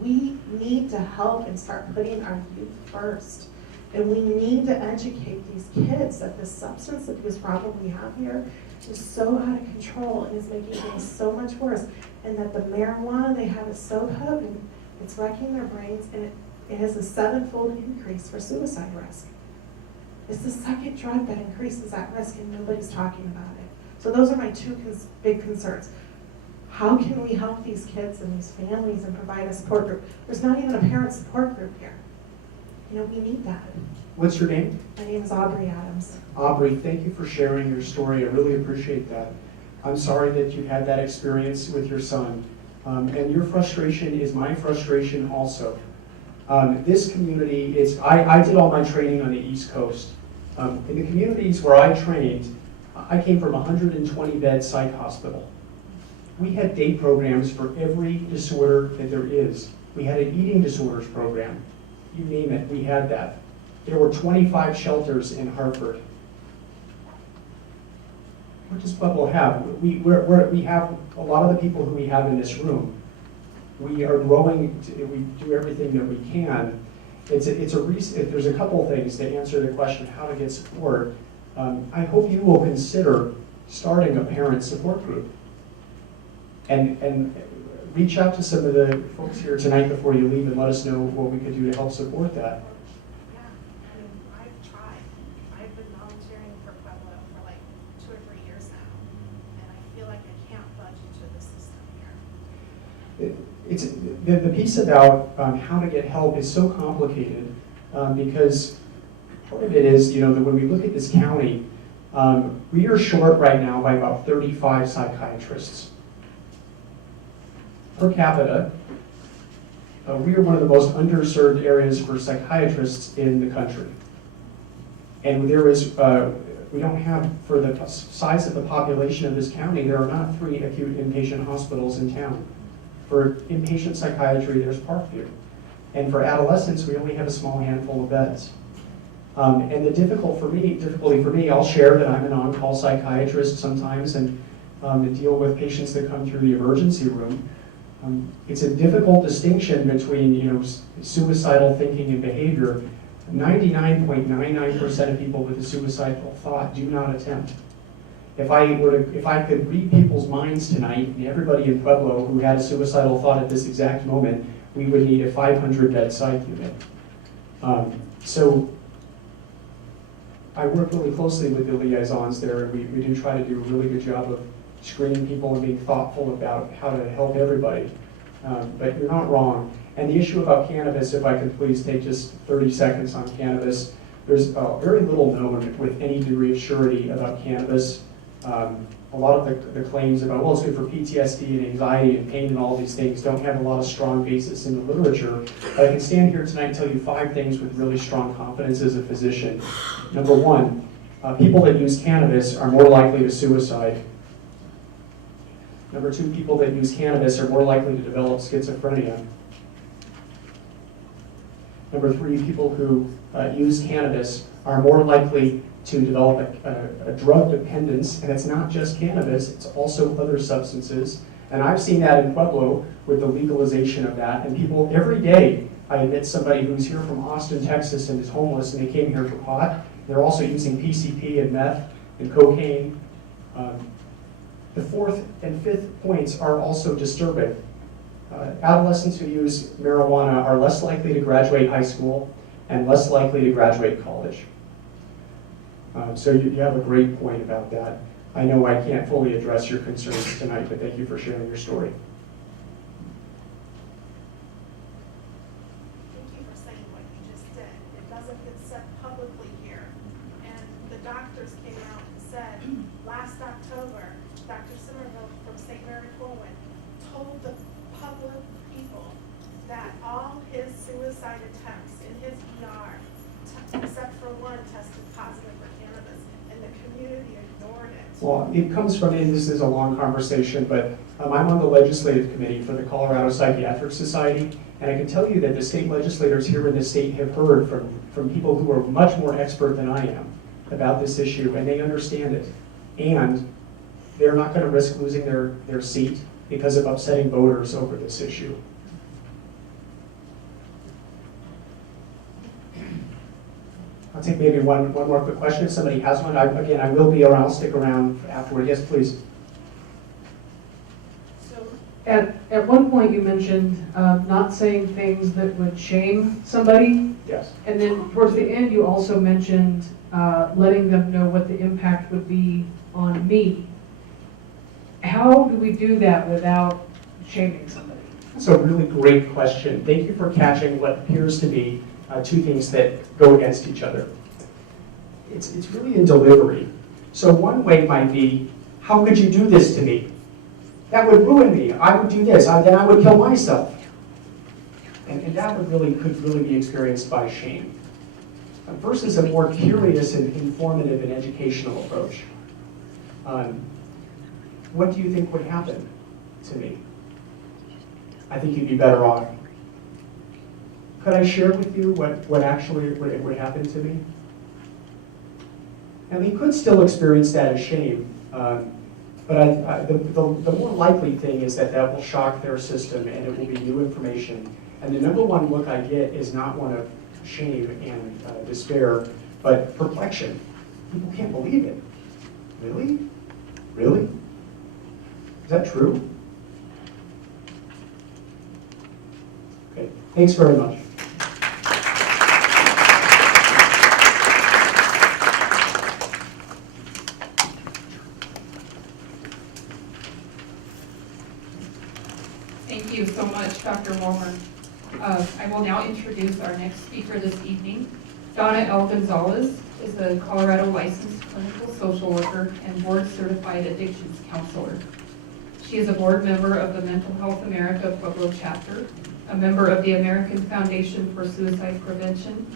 We need to help and start putting our youth first. And we need to educate these kids that the substance abuse problem we have here is so out of control and is making things so much worse. And that the marijuana they have is so potent, it's wrecking their brains, and it has a 7-fold increase for suicide risk. It's the second drug that increases that risk, and nobody's talking about it. So those are my 2 big concerns. How can we help these kids and these families and provide a support group? There's not even a parent support group here. We need that. What's your name? My name is Aubrey Adams. Aubrey, thank you for sharing your story. I really appreciate that. I'm sorry that you had that experience with your son. And your frustration is my frustration also. This community, I did all my training on the East Coast. In the communities where I trained, I came from a 120-bed psych hospital. We had day programs for every disorder that there is. We had an eating disorders program. you name it, we had that. There were 25 shelters in Hartford. What does Pueblo have? We have a lot of the people who we have in this room. We are growing, we do everything that we can. There's a couple of things to answer the question how to get support. I hope you will consider starting a parent support group. And reach out to some of the folks here tonight before you leave and let us know what we could do to help support that. Yeah, I mean, I've tried. I've been volunteering for Pueblo for like 2 or 3 years now, and I feel like I can't budge into the system here. It's the piece about how to get help is so complicated because part of it is, that when we look at this county, we are short right now by about 35 psychiatrists. Per capita, we are one of the most underserved areas for psychiatrists in the country. And there is, we don't have, for the size of the population of this county, there are not 3 acute inpatient hospitals in town. For inpatient psychiatry, there's Parkview. And for adolescents, we only have a small handful of beds. And the difficulty for me, I'll share that I'm an on-call psychiatrist sometimes and deal with patients that come through the emergency room. It's a difficult distinction between, suicidal thinking and behavior. 99.99% of people with a suicidal thought do not attempt. If I could read people's minds tonight, and everybody in Pueblo who had a suicidal thought at this exact moment, we would need a 500-bed psych unit. So I work really closely with the liaisons there, and we do try to do a really good job of screening people and being thoughtful about how to help everybody. But you're not wrong. And the issue about cannabis, if I could please take just 30 seconds on cannabis, there's very little known with any degree of surety about cannabis. A lot of the claims about, well, it's good for PTSD and anxiety and pain and all these things don't have a lot of strong basis in the literature. But I can stand here tonight and tell you 5 things with really strong confidence as a physician. Number 1, people that use cannabis are more likely to suicide. Number 2, people that use cannabis are more likely to develop schizophrenia. Number 3, people who use cannabis are more likely to develop a drug dependence, and it's not just cannabis, it's also other substances. And I've seen that in Pueblo with the legalization of that, and people every day, I admit somebody who's here from Austin, Texas, and is homeless, and they came here for pot. They're also using PCP and meth and cocaine. The 4th and 5th points are also disturbing. Adolescents who use marijuana are less likely to graduate high school and less likely to graduate college. So you have a great point about that. I know I can't fully address your concerns tonight, but thank you for sharing your story. Thank you for saying what you just did. It doesn't get said publicly here. And the doctors came out and said, last October, Dr. Somerville from St. Mary Corwin told the public people that all his suicide attempts in his ER, except for 1, tested positive for cannabis, and the community ignored it. Well, it comes from, and this is a long conversation, but I'm on the legislative committee for the Colorado Psychiatric Society, and I can tell you that the state legislators here in the state have heard from people who are much more expert than I am about this issue, and they understand it. And they're not going to risk losing their seat because of upsetting voters over this issue. I'll take maybe one more quick question if somebody has one. Again, I will be around. I'll stick around afterward. Yes, please. So at one point you mentioned not saying things that would shame somebody. Yes. And then towards the end you also mentioned letting them know what the impact would be on me. How do we do that without shaming somebody? That's a really great question. Thank you for catching what appears to be 2 things that go against each other. It's really in delivery. So one way might be, how could you do this to me? That would ruin me. I would do this. Then I would kill myself. And that could really be experienced by shame. Versus a more curious and informative and educational approach. What do you think would happen to me? I think you'd be better off. could I share with you what actually would happen to me? And we could still experience that as shame, but the more likely thing is that will shock their system and it will be new information. And the number one look I get is not one of shame and despair, but perplexion. People can't believe it. Really? Really? Is that true? Okay, thanks very much. Thank you so much, Dr. Walmer. I will now introduce our next speaker this evening. Donna L. Gonzales is a Colorado licensed clinical social worker and board-certified addictions counselor. She is a board member of the Mental Health America Pueblo chapter, a member of the American Foundation for Suicide Prevention,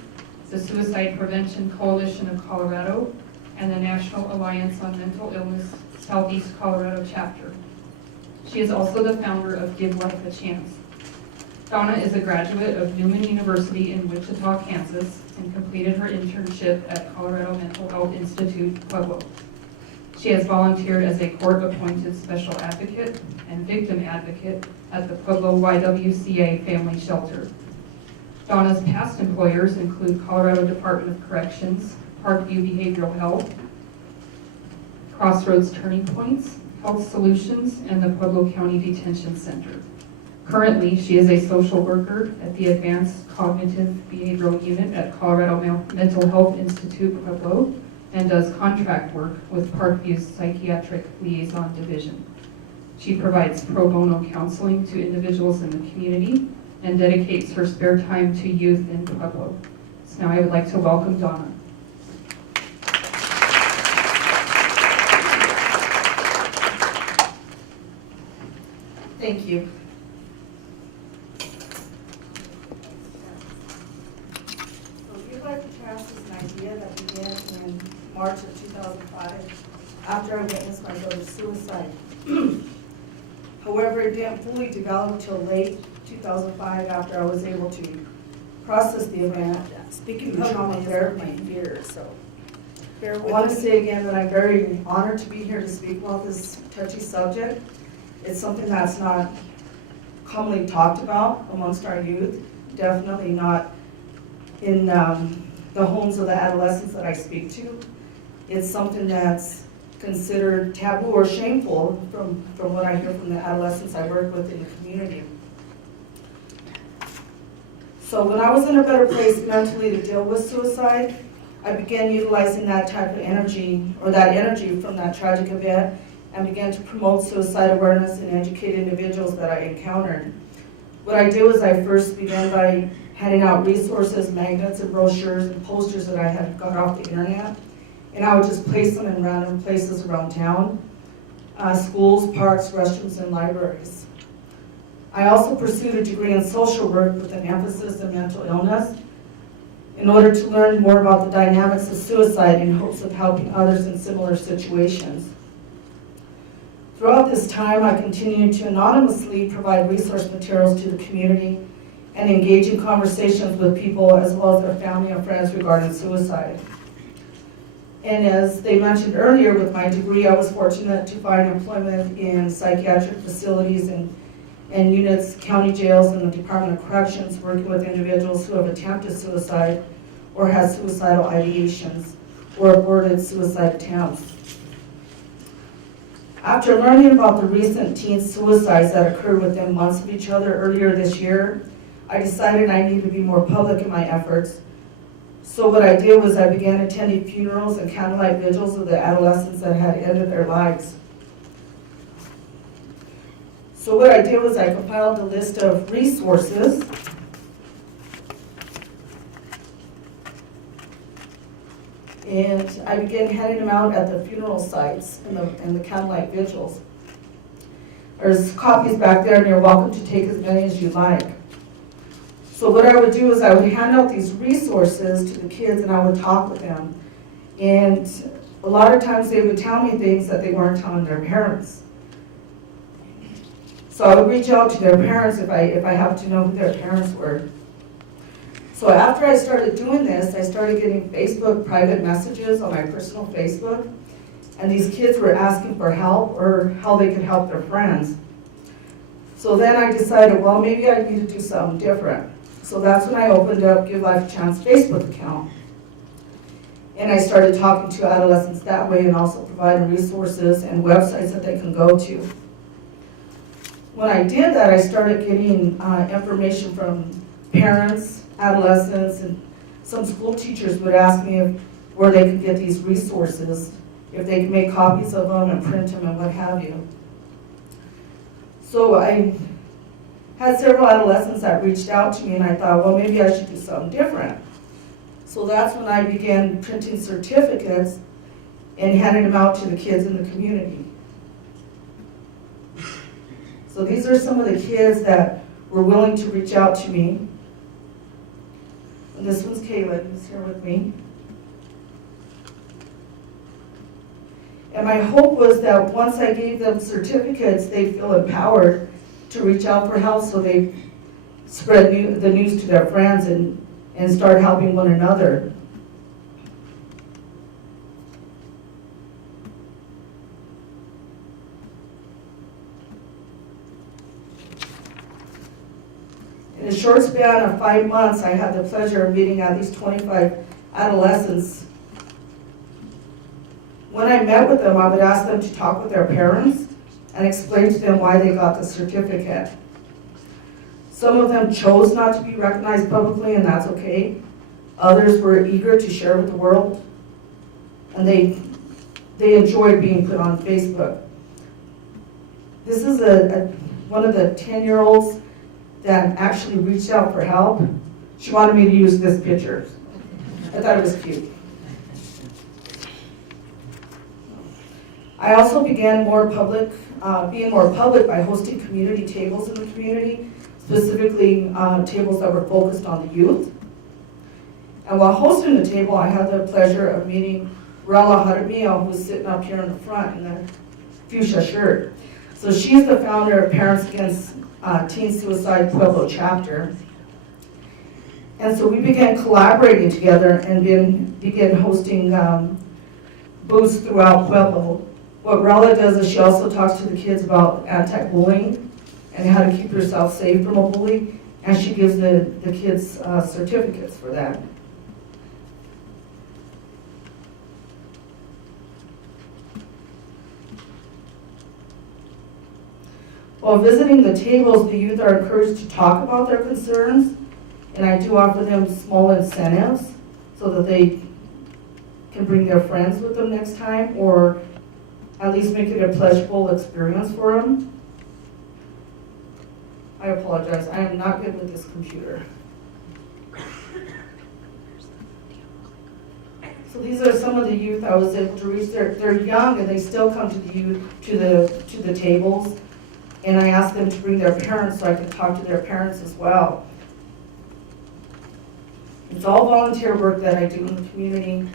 the Suicide Prevention Coalition of Colorado, and the National Alliance on Mental Illness Southeast Colorado chapter. She is also the founder of Give Life a Chance. Donna is a graduate of Newman University in Wichita, Kansas, and completed her internship at Colorado Mental Health Institute, Pueblo. She has volunteered as a court-appointed special advocate and victim advocate at the Pueblo YWCA Family Shelter. Donna's past employers include Colorado Department of Corrections, Parkview Behavioral Health, Crossroads Turning Points, Health Solutions, and the Pueblo County Detention Center. Currently, she is a social worker at the Advanced Cognitive Behavioral Unit at Colorado Mental Health Institute, Pueblo, and does contract work with Parkview's Psychiatric Liaison Division. She provides pro bono counseling to individuals in the community and dedicates her spare time to youth in Pueblo. So now I would like to welcome Donna. Thank you. So Give Life a Chance is an idea that began in March of 2005 after I witnessed my brother's suicide. However, it didn't fully develop until late 2005 after I was able to process the event. Speaking of trauma therapy here, so I want to say again that I'm very honored to be here to speak about this touchy subject. It's something that's not commonly talked about amongst our youth, definitely not in the homes of the adolescents that I speak to. It's something that's considered taboo or shameful from what I hear from the adolescents I work with in the community. So when I was in a better place mentally to deal with suicide, I began utilizing that type of energy, or that energy from that tragic event, and began to promote suicide awareness and educate individuals that I encountered. What I did was I first began by handing out resources, magnets, and brochures and posters that I had got off the internet, and I would just place them in random places around town, schools, parks, restrooms, and libraries. I also pursued a degree in social work with an emphasis in mental illness in order to learn more about the dynamics of suicide in hopes of helping others in similar situations. Throughout this time, I continued to anonymously provide resource materials to the community and engage in conversations with people as well as their family and friends regarding suicide. And as they mentioned earlier, with my degree, I was fortunate to find employment in psychiatric facilities and units, county jails, and the Department of Corrections, working with individuals who have attempted suicide or had suicidal ideations or aborted suicide attempts. After learning about the recent teen suicides that occurred within months of each other earlier this year, I decided I needed to be more public in my efforts. So what I did was I began attending funerals and candlelight vigils of the adolescents that had ended their lives. So what I did was I compiled a list of resources and I began handing them out at the funeral sites and the candlelight vigils. There's copies back there and you're welcome to take as many as you like. So what I would do is I would hand out these resources to the kids and I would talk with them. And a lot of times they would tell me things that they weren't telling their parents. So I would reach out to their parents if I happened to know who their parents were. So after I started doing this, I started getting Facebook private messages on my personal Facebook, and these kids were asking for help or how they could help their friends. So then I decided, well, maybe I need to do something different. So that's when I opened up Give Life a Chance Facebook account. And I started talking to adolescents that way and also providing resources and websites that they can go to. When I did that, I started getting information from parents, adolescents, and some school teachers would ask me where they could get these resources, if they could make copies of them and print them and what have you. So I had several adolescents that reached out to me, and I thought, well, maybe I should do something different. So that's when I began printing certificates and handing them out to the kids in the community. So these are some of the kids that were willing to reach out to me. And this one's Caleb, who's here with me. And my hope was that once I gave them certificates, they'd feel empowered to reach out for help, so they spread the news to their friends and start helping one another. In a short span of 5 months, I had the pleasure of meeting at least 25 adolescents. When I met with them, I would ask them to talk with their parents and explain to them why they got the certificate. Some of them chose not to be recognized publicly, and that's okay. Others were eager to share with the world, and they enjoyed being put on Facebook. This is one of the 10-year-olds that actually reached out for help. She wanted me to use this picture. I thought it was cute. I also began being more public by hosting community tables in the community, specifically tables that were focused on the youth. And while hosting the table, I had the pleasure of meeting Rella Jaramillo, who's sitting up here in the front in the fuchsia shirt. So she's the founder of Parents Against Teen Suicide Pueblo chapter. And so we began collaborating together and began hosting booths throughout Pueblo. What Rella does is she also talks to the kids about anti-bullying and how to keep yourself safe from a bully, and she gives the kids certificates for that. While visiting the tables, the youth are encouraged to talk about their concerns, and I do offer them small incentives so that they can bring their friends with them next time, or at least make it a pleasurable experience for them. I apologize, I am not good with this computer. So these are some of the youth I was able to reach. They're young and they still come to the tables. And I asked them to bring their parents so I could talk to their parents as well. It's all volunteer work that I do in the community.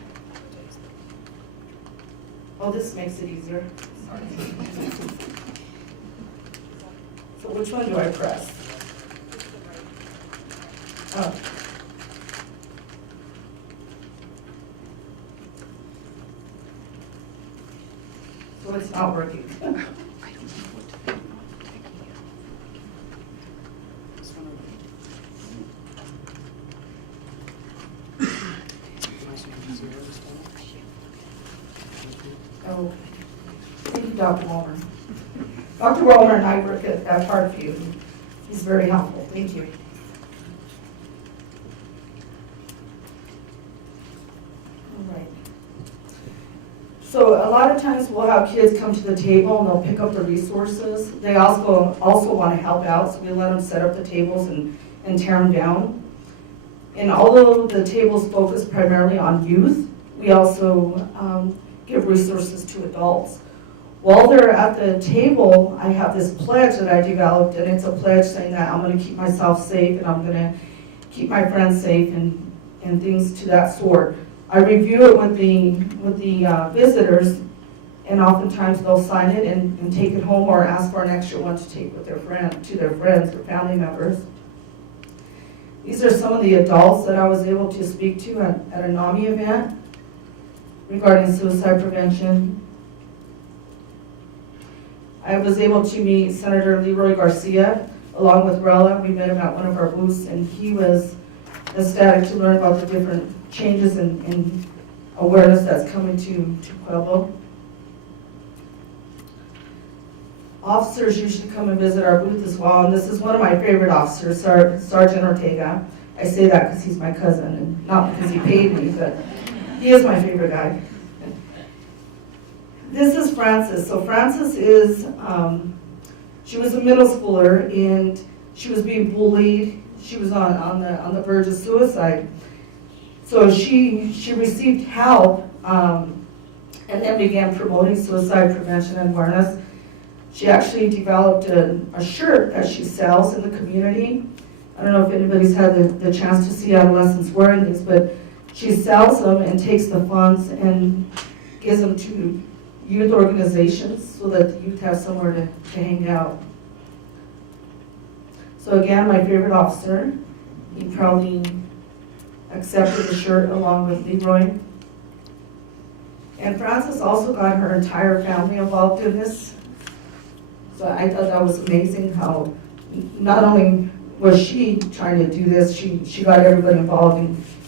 Oh, this makes it easier. Sorry. So which one do I press? Oh. So it's not working. Oh, thank you, Dr. Walmer. Dr. Walmer and I work at Parkview. He's very helpful. Thank you. All right. So a lot of times we'll have kids come to the table and they'll pick up the resources. They also want to help out, so we let them set up the tables and tear them down. And although the tables focus primarily on youth, we also give resources to adults. While they're at the table, I have this pledge that I developed, and it's a pledge saying that I'm going to keep myself safe and I'm going to keep my friends safe and things to that sort. I review it with the visitors, and oftentimes they'll sign it and take it home or ask for an extra one to take with their friends or family members. These are some of the adults that I was able to speak to at a NAMI event regarding suicide prevention. I was able to meet Senator Leroy Garcia along with Rella. We met him at one of our booths, and he was ecstatic to learn about the different changes and awareness that's coming to Pueblo. Officers usually come and visit our booth as well, and this is one of my favorite officers, Sergeant Ortega. I say that because he's my cousin, and not because he paid me, but he is my favorite guy. This is Frances. So Frances is, she was a middle schooler, and she was being bullied. She was on the verge of suicide. So she received help, and then began promoting suicide prevention and awareness. She actually developed a shirt that she sells in the community. I don't know if anybody's had the chance to see adolescents wearing these, but she sells them and takes the funds and gives them to youth organizations so that the youth have somewhere to hang out. So again, my favorite officer, he probably accepted the shirt along with Leroy. And Frances also got her entire family involved in this. So I thought that was amazing how not only was she trying to do this, she got everybody involved,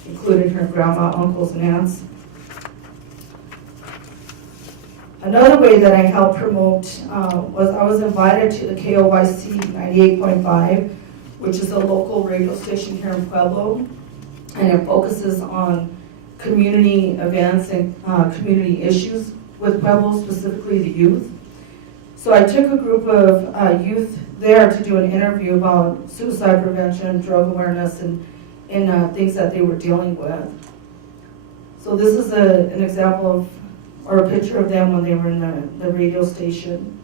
including her grandma, uncles, and aunts. Another way that I helped promote was I was invited to the KOYC 98.5, which is a local radio station here in Pueblo, and it focuses on community events and community issues with Pueblo, specifically the youth. So I took a group of youth there to do an interview about suicide prevention, drug awareness, and things that they were dealing with. So this is an example of, or a picture of them when they were in the radio station.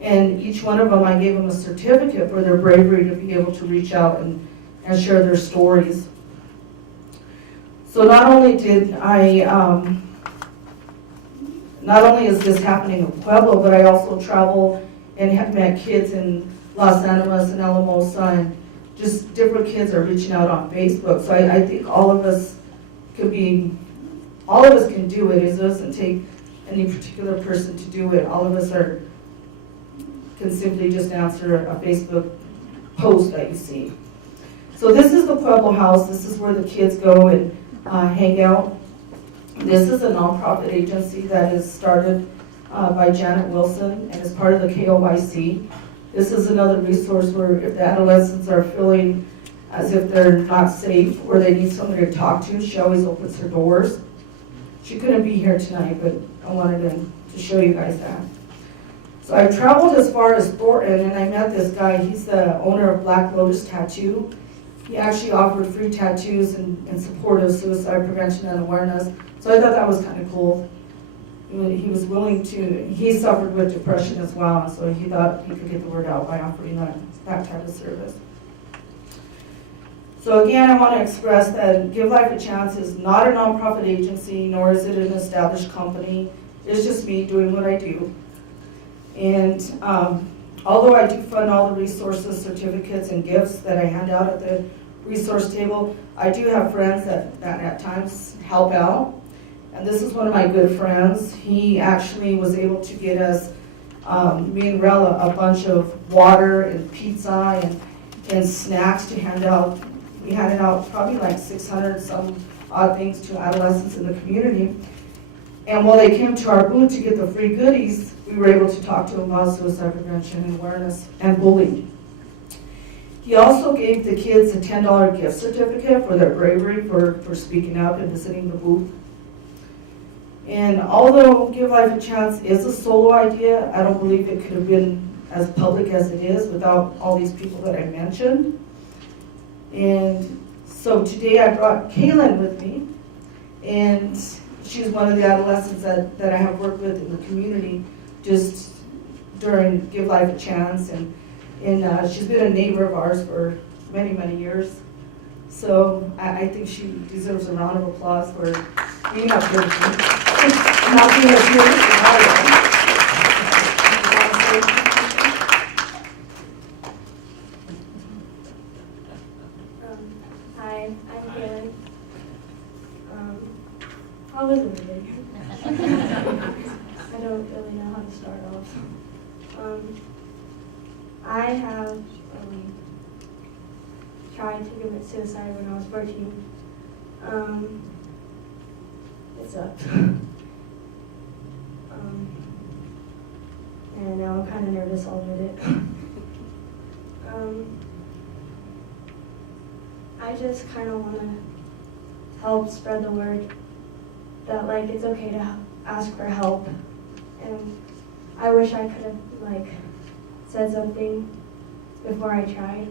And each one of them, I gave them a certificate for their bravery to be able to reach out and share their stories. So not only did I, not only is this happening in Pueblo, but I also travel and have met kids in Los Animas and Alamosa, and just different kids are reaching out on Facebook. So I think all of us can do it. It doesn't take any particular person to do it. All of us can simply just answer a Facebook post that you see. So this is the Pueblo House. This is where the kids go and hang out. This is a nonprofit agency that is started by Janet Wilson and is part of the KOYC. This is another resource where if the adolescents are feeling as if they're not safe or they need somebody to talk to, she always opens her doors. She couldn't be here tonight, but I wanted to show you guys that. So I traveled as far as Thornton, and I met this guy. He's the owner of Black Lotus Tattoo. He actually offered free tattoos in support of suicide prevention and awareness. So I thought that was kind of cool. He was willing to, he suffered with depression as well, so he thought he could get the word out by offering that type of service. So again, I want to express that Give Life a Chance is not a nonprofit agency, nor is it an established company. It's just me doing what I do. And although I do fund all the resources, certificates, and gifts that I hand out at the resource table, I do have friends that at times help out. And this is one of my good friends. He actually was able to get us, me and Rella, a bunch of water and pizza and snacks to hand out. We handed out probably like 600 some odd things to adolescents in the community. And while they came to our booth to get the free goodies, we were able to talk to them about suicide prevention and awareness and bullying. He also gave the kids a $10 gift certificate for their bravery for speaking up and visiting the booth. And although Give Life a Chance is a solo idea, I don't believe it could have been as public as it is without all these people that I mentioned. And so today I brought Kaylin with me, and she's one of the adolescents that I have worked with in the community just during Give Life a Chance, and she's been a neighbor of ours for many, many years. So I think she deserves a round of applause for being up here with me. Not being up here with me. How was everything? I don't really know how to start off. I have tried to commit suicide when I was 14. It sucked. And now I'm kind of nervous I'll admit it. I just kind of want to help spread the word that like it's okay to ask for help, and I wish I could have like said something before I tried.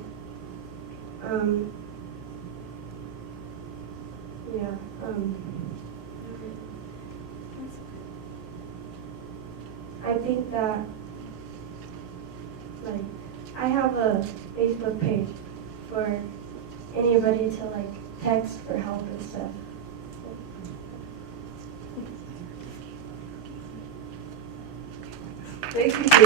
Yeah. I think that like I have a Facebook page for anybody to like text for help and stuff. Thank you, Peter. I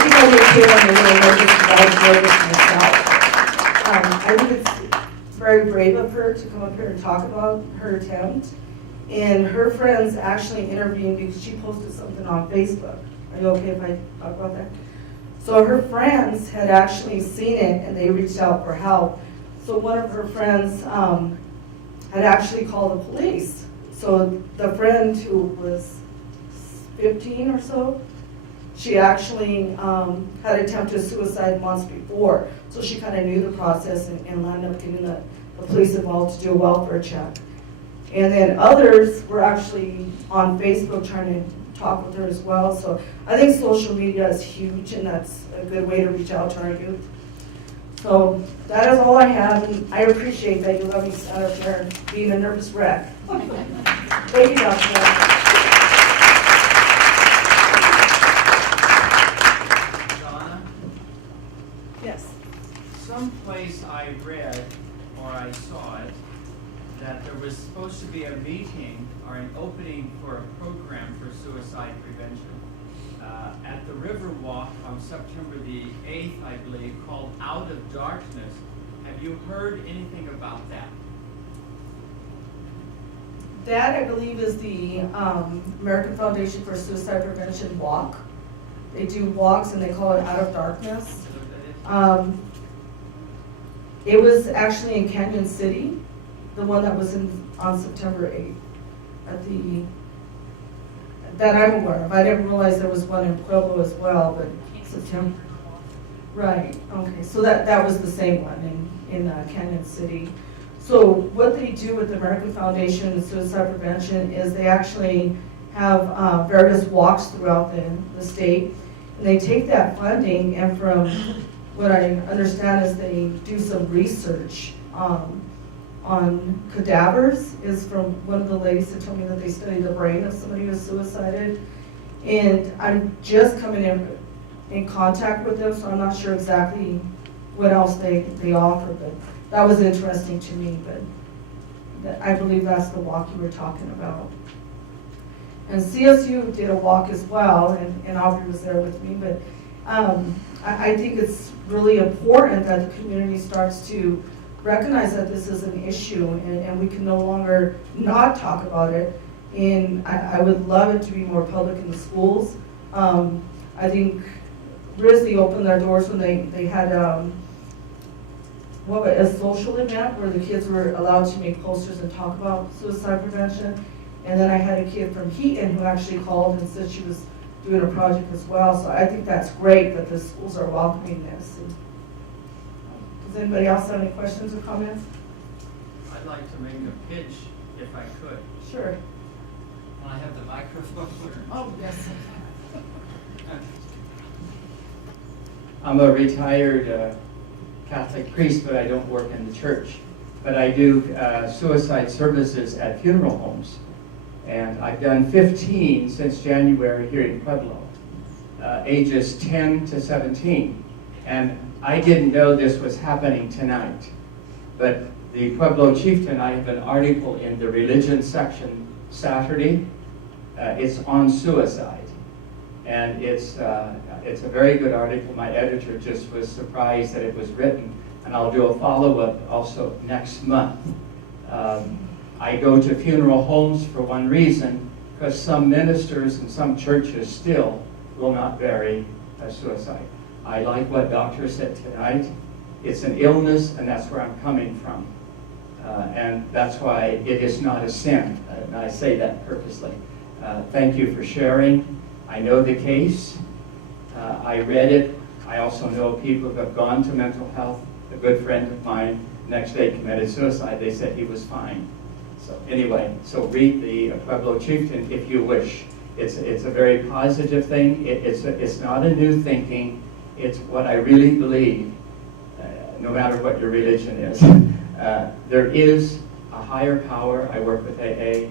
think I would feel a little nervous because I was nervous myself. I think it's very brave of her to come up here and talk about her attempt. And her friends actually intervened because she posted something on Facebook. Are you okay if I talk about that? So her friends had actually seen it and they reached out for help. So one of her friends had actually called the police. So the friend who was 15 or so, she actually had attempted suicide months before. So she kind of knew the process and landed up getting the police involved to do a welfare check. And then others were actually on Facebook trying to talk with her as well. So I think social media is huge, and that's a good way to reach out to our youth. So that is all I have, and I appreciate that you let me stand up there being a nervous wreck. Thank you, Dr. Donna, Yes. someplace I read, or I saw it, that there was supposed to be a meeting or an opening for a program for suicide prevention at the Riverwalk on September the 8th, I believe, called Out of Darkness. Have you heard anything about that? That, I believe, is the American Foundation for Suicide Prevention walk. They do walks and they call it Out of Darkness. Is that it? It was actually in Canyon City, the one that was on September 8th, that I'm aware of. I didn't realize there was one in Pueblo as well, but September. Right, okay, so that was the same one in Canyon City. So what they do with the American Foundation and Suicide Prevention is they actually have various walks throughout the state, and they take that funding, and from what I understand is they do some research on cadavers, is from one of the ladies that told me that they study the brain of somebody who suicided. And I'm just coming in contact with them, so I'm not sure exactly what else they offer, but that was interesting to me. But I believe that's the walk you were talking about. And CSU did a walk as well, and Aubrey was there with me, but I think it's really important that the community starts to recognize that this is an issue, and we can no longer not talk about it. And I would love it to be more public in the schools. I think Grizzly opened their doors when they had a social event where the kids were allowed to make posters and talk about suicide prevention. And then I had a kid from Heaton who actually called and said she was doing a project as well. So I think that's great that the schools are welcoming this. Does anybody else have any questions or comments? I'd like to make a pitch if I could. Sure. When I have the microphone. Oh, yes. I'm a retired Catholic priest, but I don't work in the church. But I do suicide services at funeral homes. And I've done 15 since January here in Pueblo, ages 10 to 17. And I didn't know this was happening tonight. But the Pueblo chieftain, I have an article in the religion section Saturday. It's on suicide. And it's a very good article. My editor just was surprised that it was written. And I'll do a follow-up also next month. I go to funeral homes for one reason, because some ministers and some churches still will not bury a suicide. I like what Doctor said tonight. It's an illness, and that's where I'm coming from. And that's why it is not a sin. And I say that purposely. Thank you for sharing. I know the case. I read it. I also know people who have gone to mental health. A good friend of mine, next day committed suicide. They said he was fine. So anyway, so read the Pueblo Chieftain if you wish. It's a very positive thing. It's not a new thinking. It's what I really believe, no matter what your religion is. There is a higher power. I work with AA.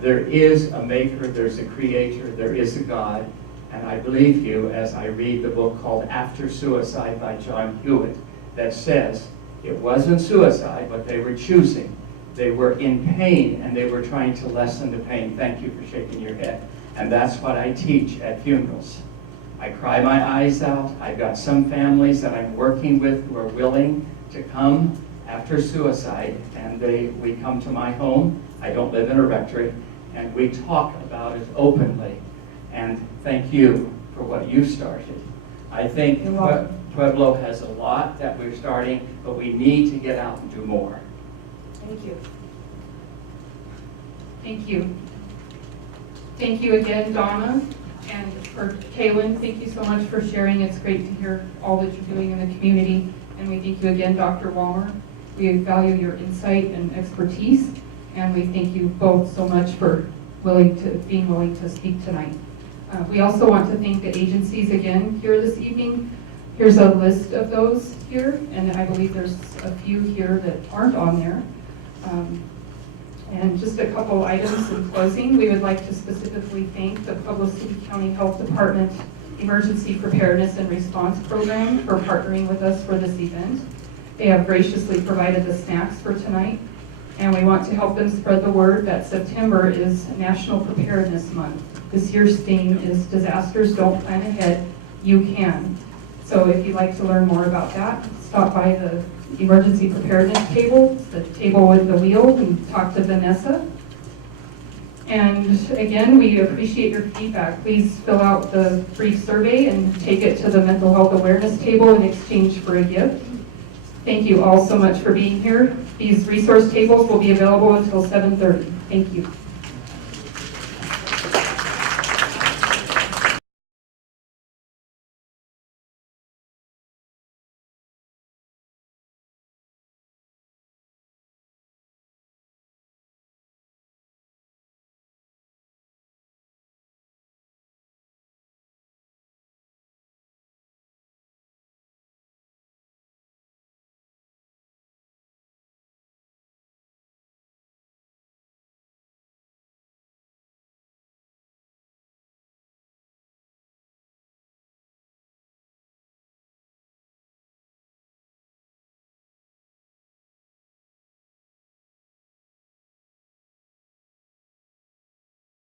There is a maker, there's a creator, there is a God. And I believe you as I read the book called After Suicide by John Hewitt that says it wasn't suicide, but they were choosing. They were in pain and they were trying to lessen the pain. Thank you for shaking your head. And that's what I teach at funerals. I cry my eyes out. I've got some families that I'm working with who are willing to come after suicide, and we come to my home. I don't live in a rectory, and we talk about it openly. And thank you for what you started. I think Pueblo has a lot that we're starting, but we need to get out and do more. Thank you. Thank you. Thank you again, Donna, and for Kaylin, thank you so much for sharing. It's great to hear all that you're doing in the community. And we thank you again, Dr. Walmer. We value your insight and expertise, and we thank you both so much for being willing to speak tonight. We also want to thank the agencies again here this evening. Here's a list of those here, and I believe there's a few here that aren't on there. And just a couple items in closing. We would like to specifically thank the Pueblo City County Health Department Emergency Preparedness and Response Program for partnering with us for this event. They have graciously provided the snacks for tonight, and we want to help them spread the word that September is National Preparedness Month. This year's theme is Disasters Don't Plan Ahead, You Can. So if you'd like to learn more about that, stop by the emergency preparedness table, it's the table with the wheel, and talk to Vanessa. And again, we appreciate your feedback. Please fill out the brief survey and take it to the mental health awareness table in exchange for a gift. Thank you all so much for being here. These resource tables will be available until 7:30. Thank you.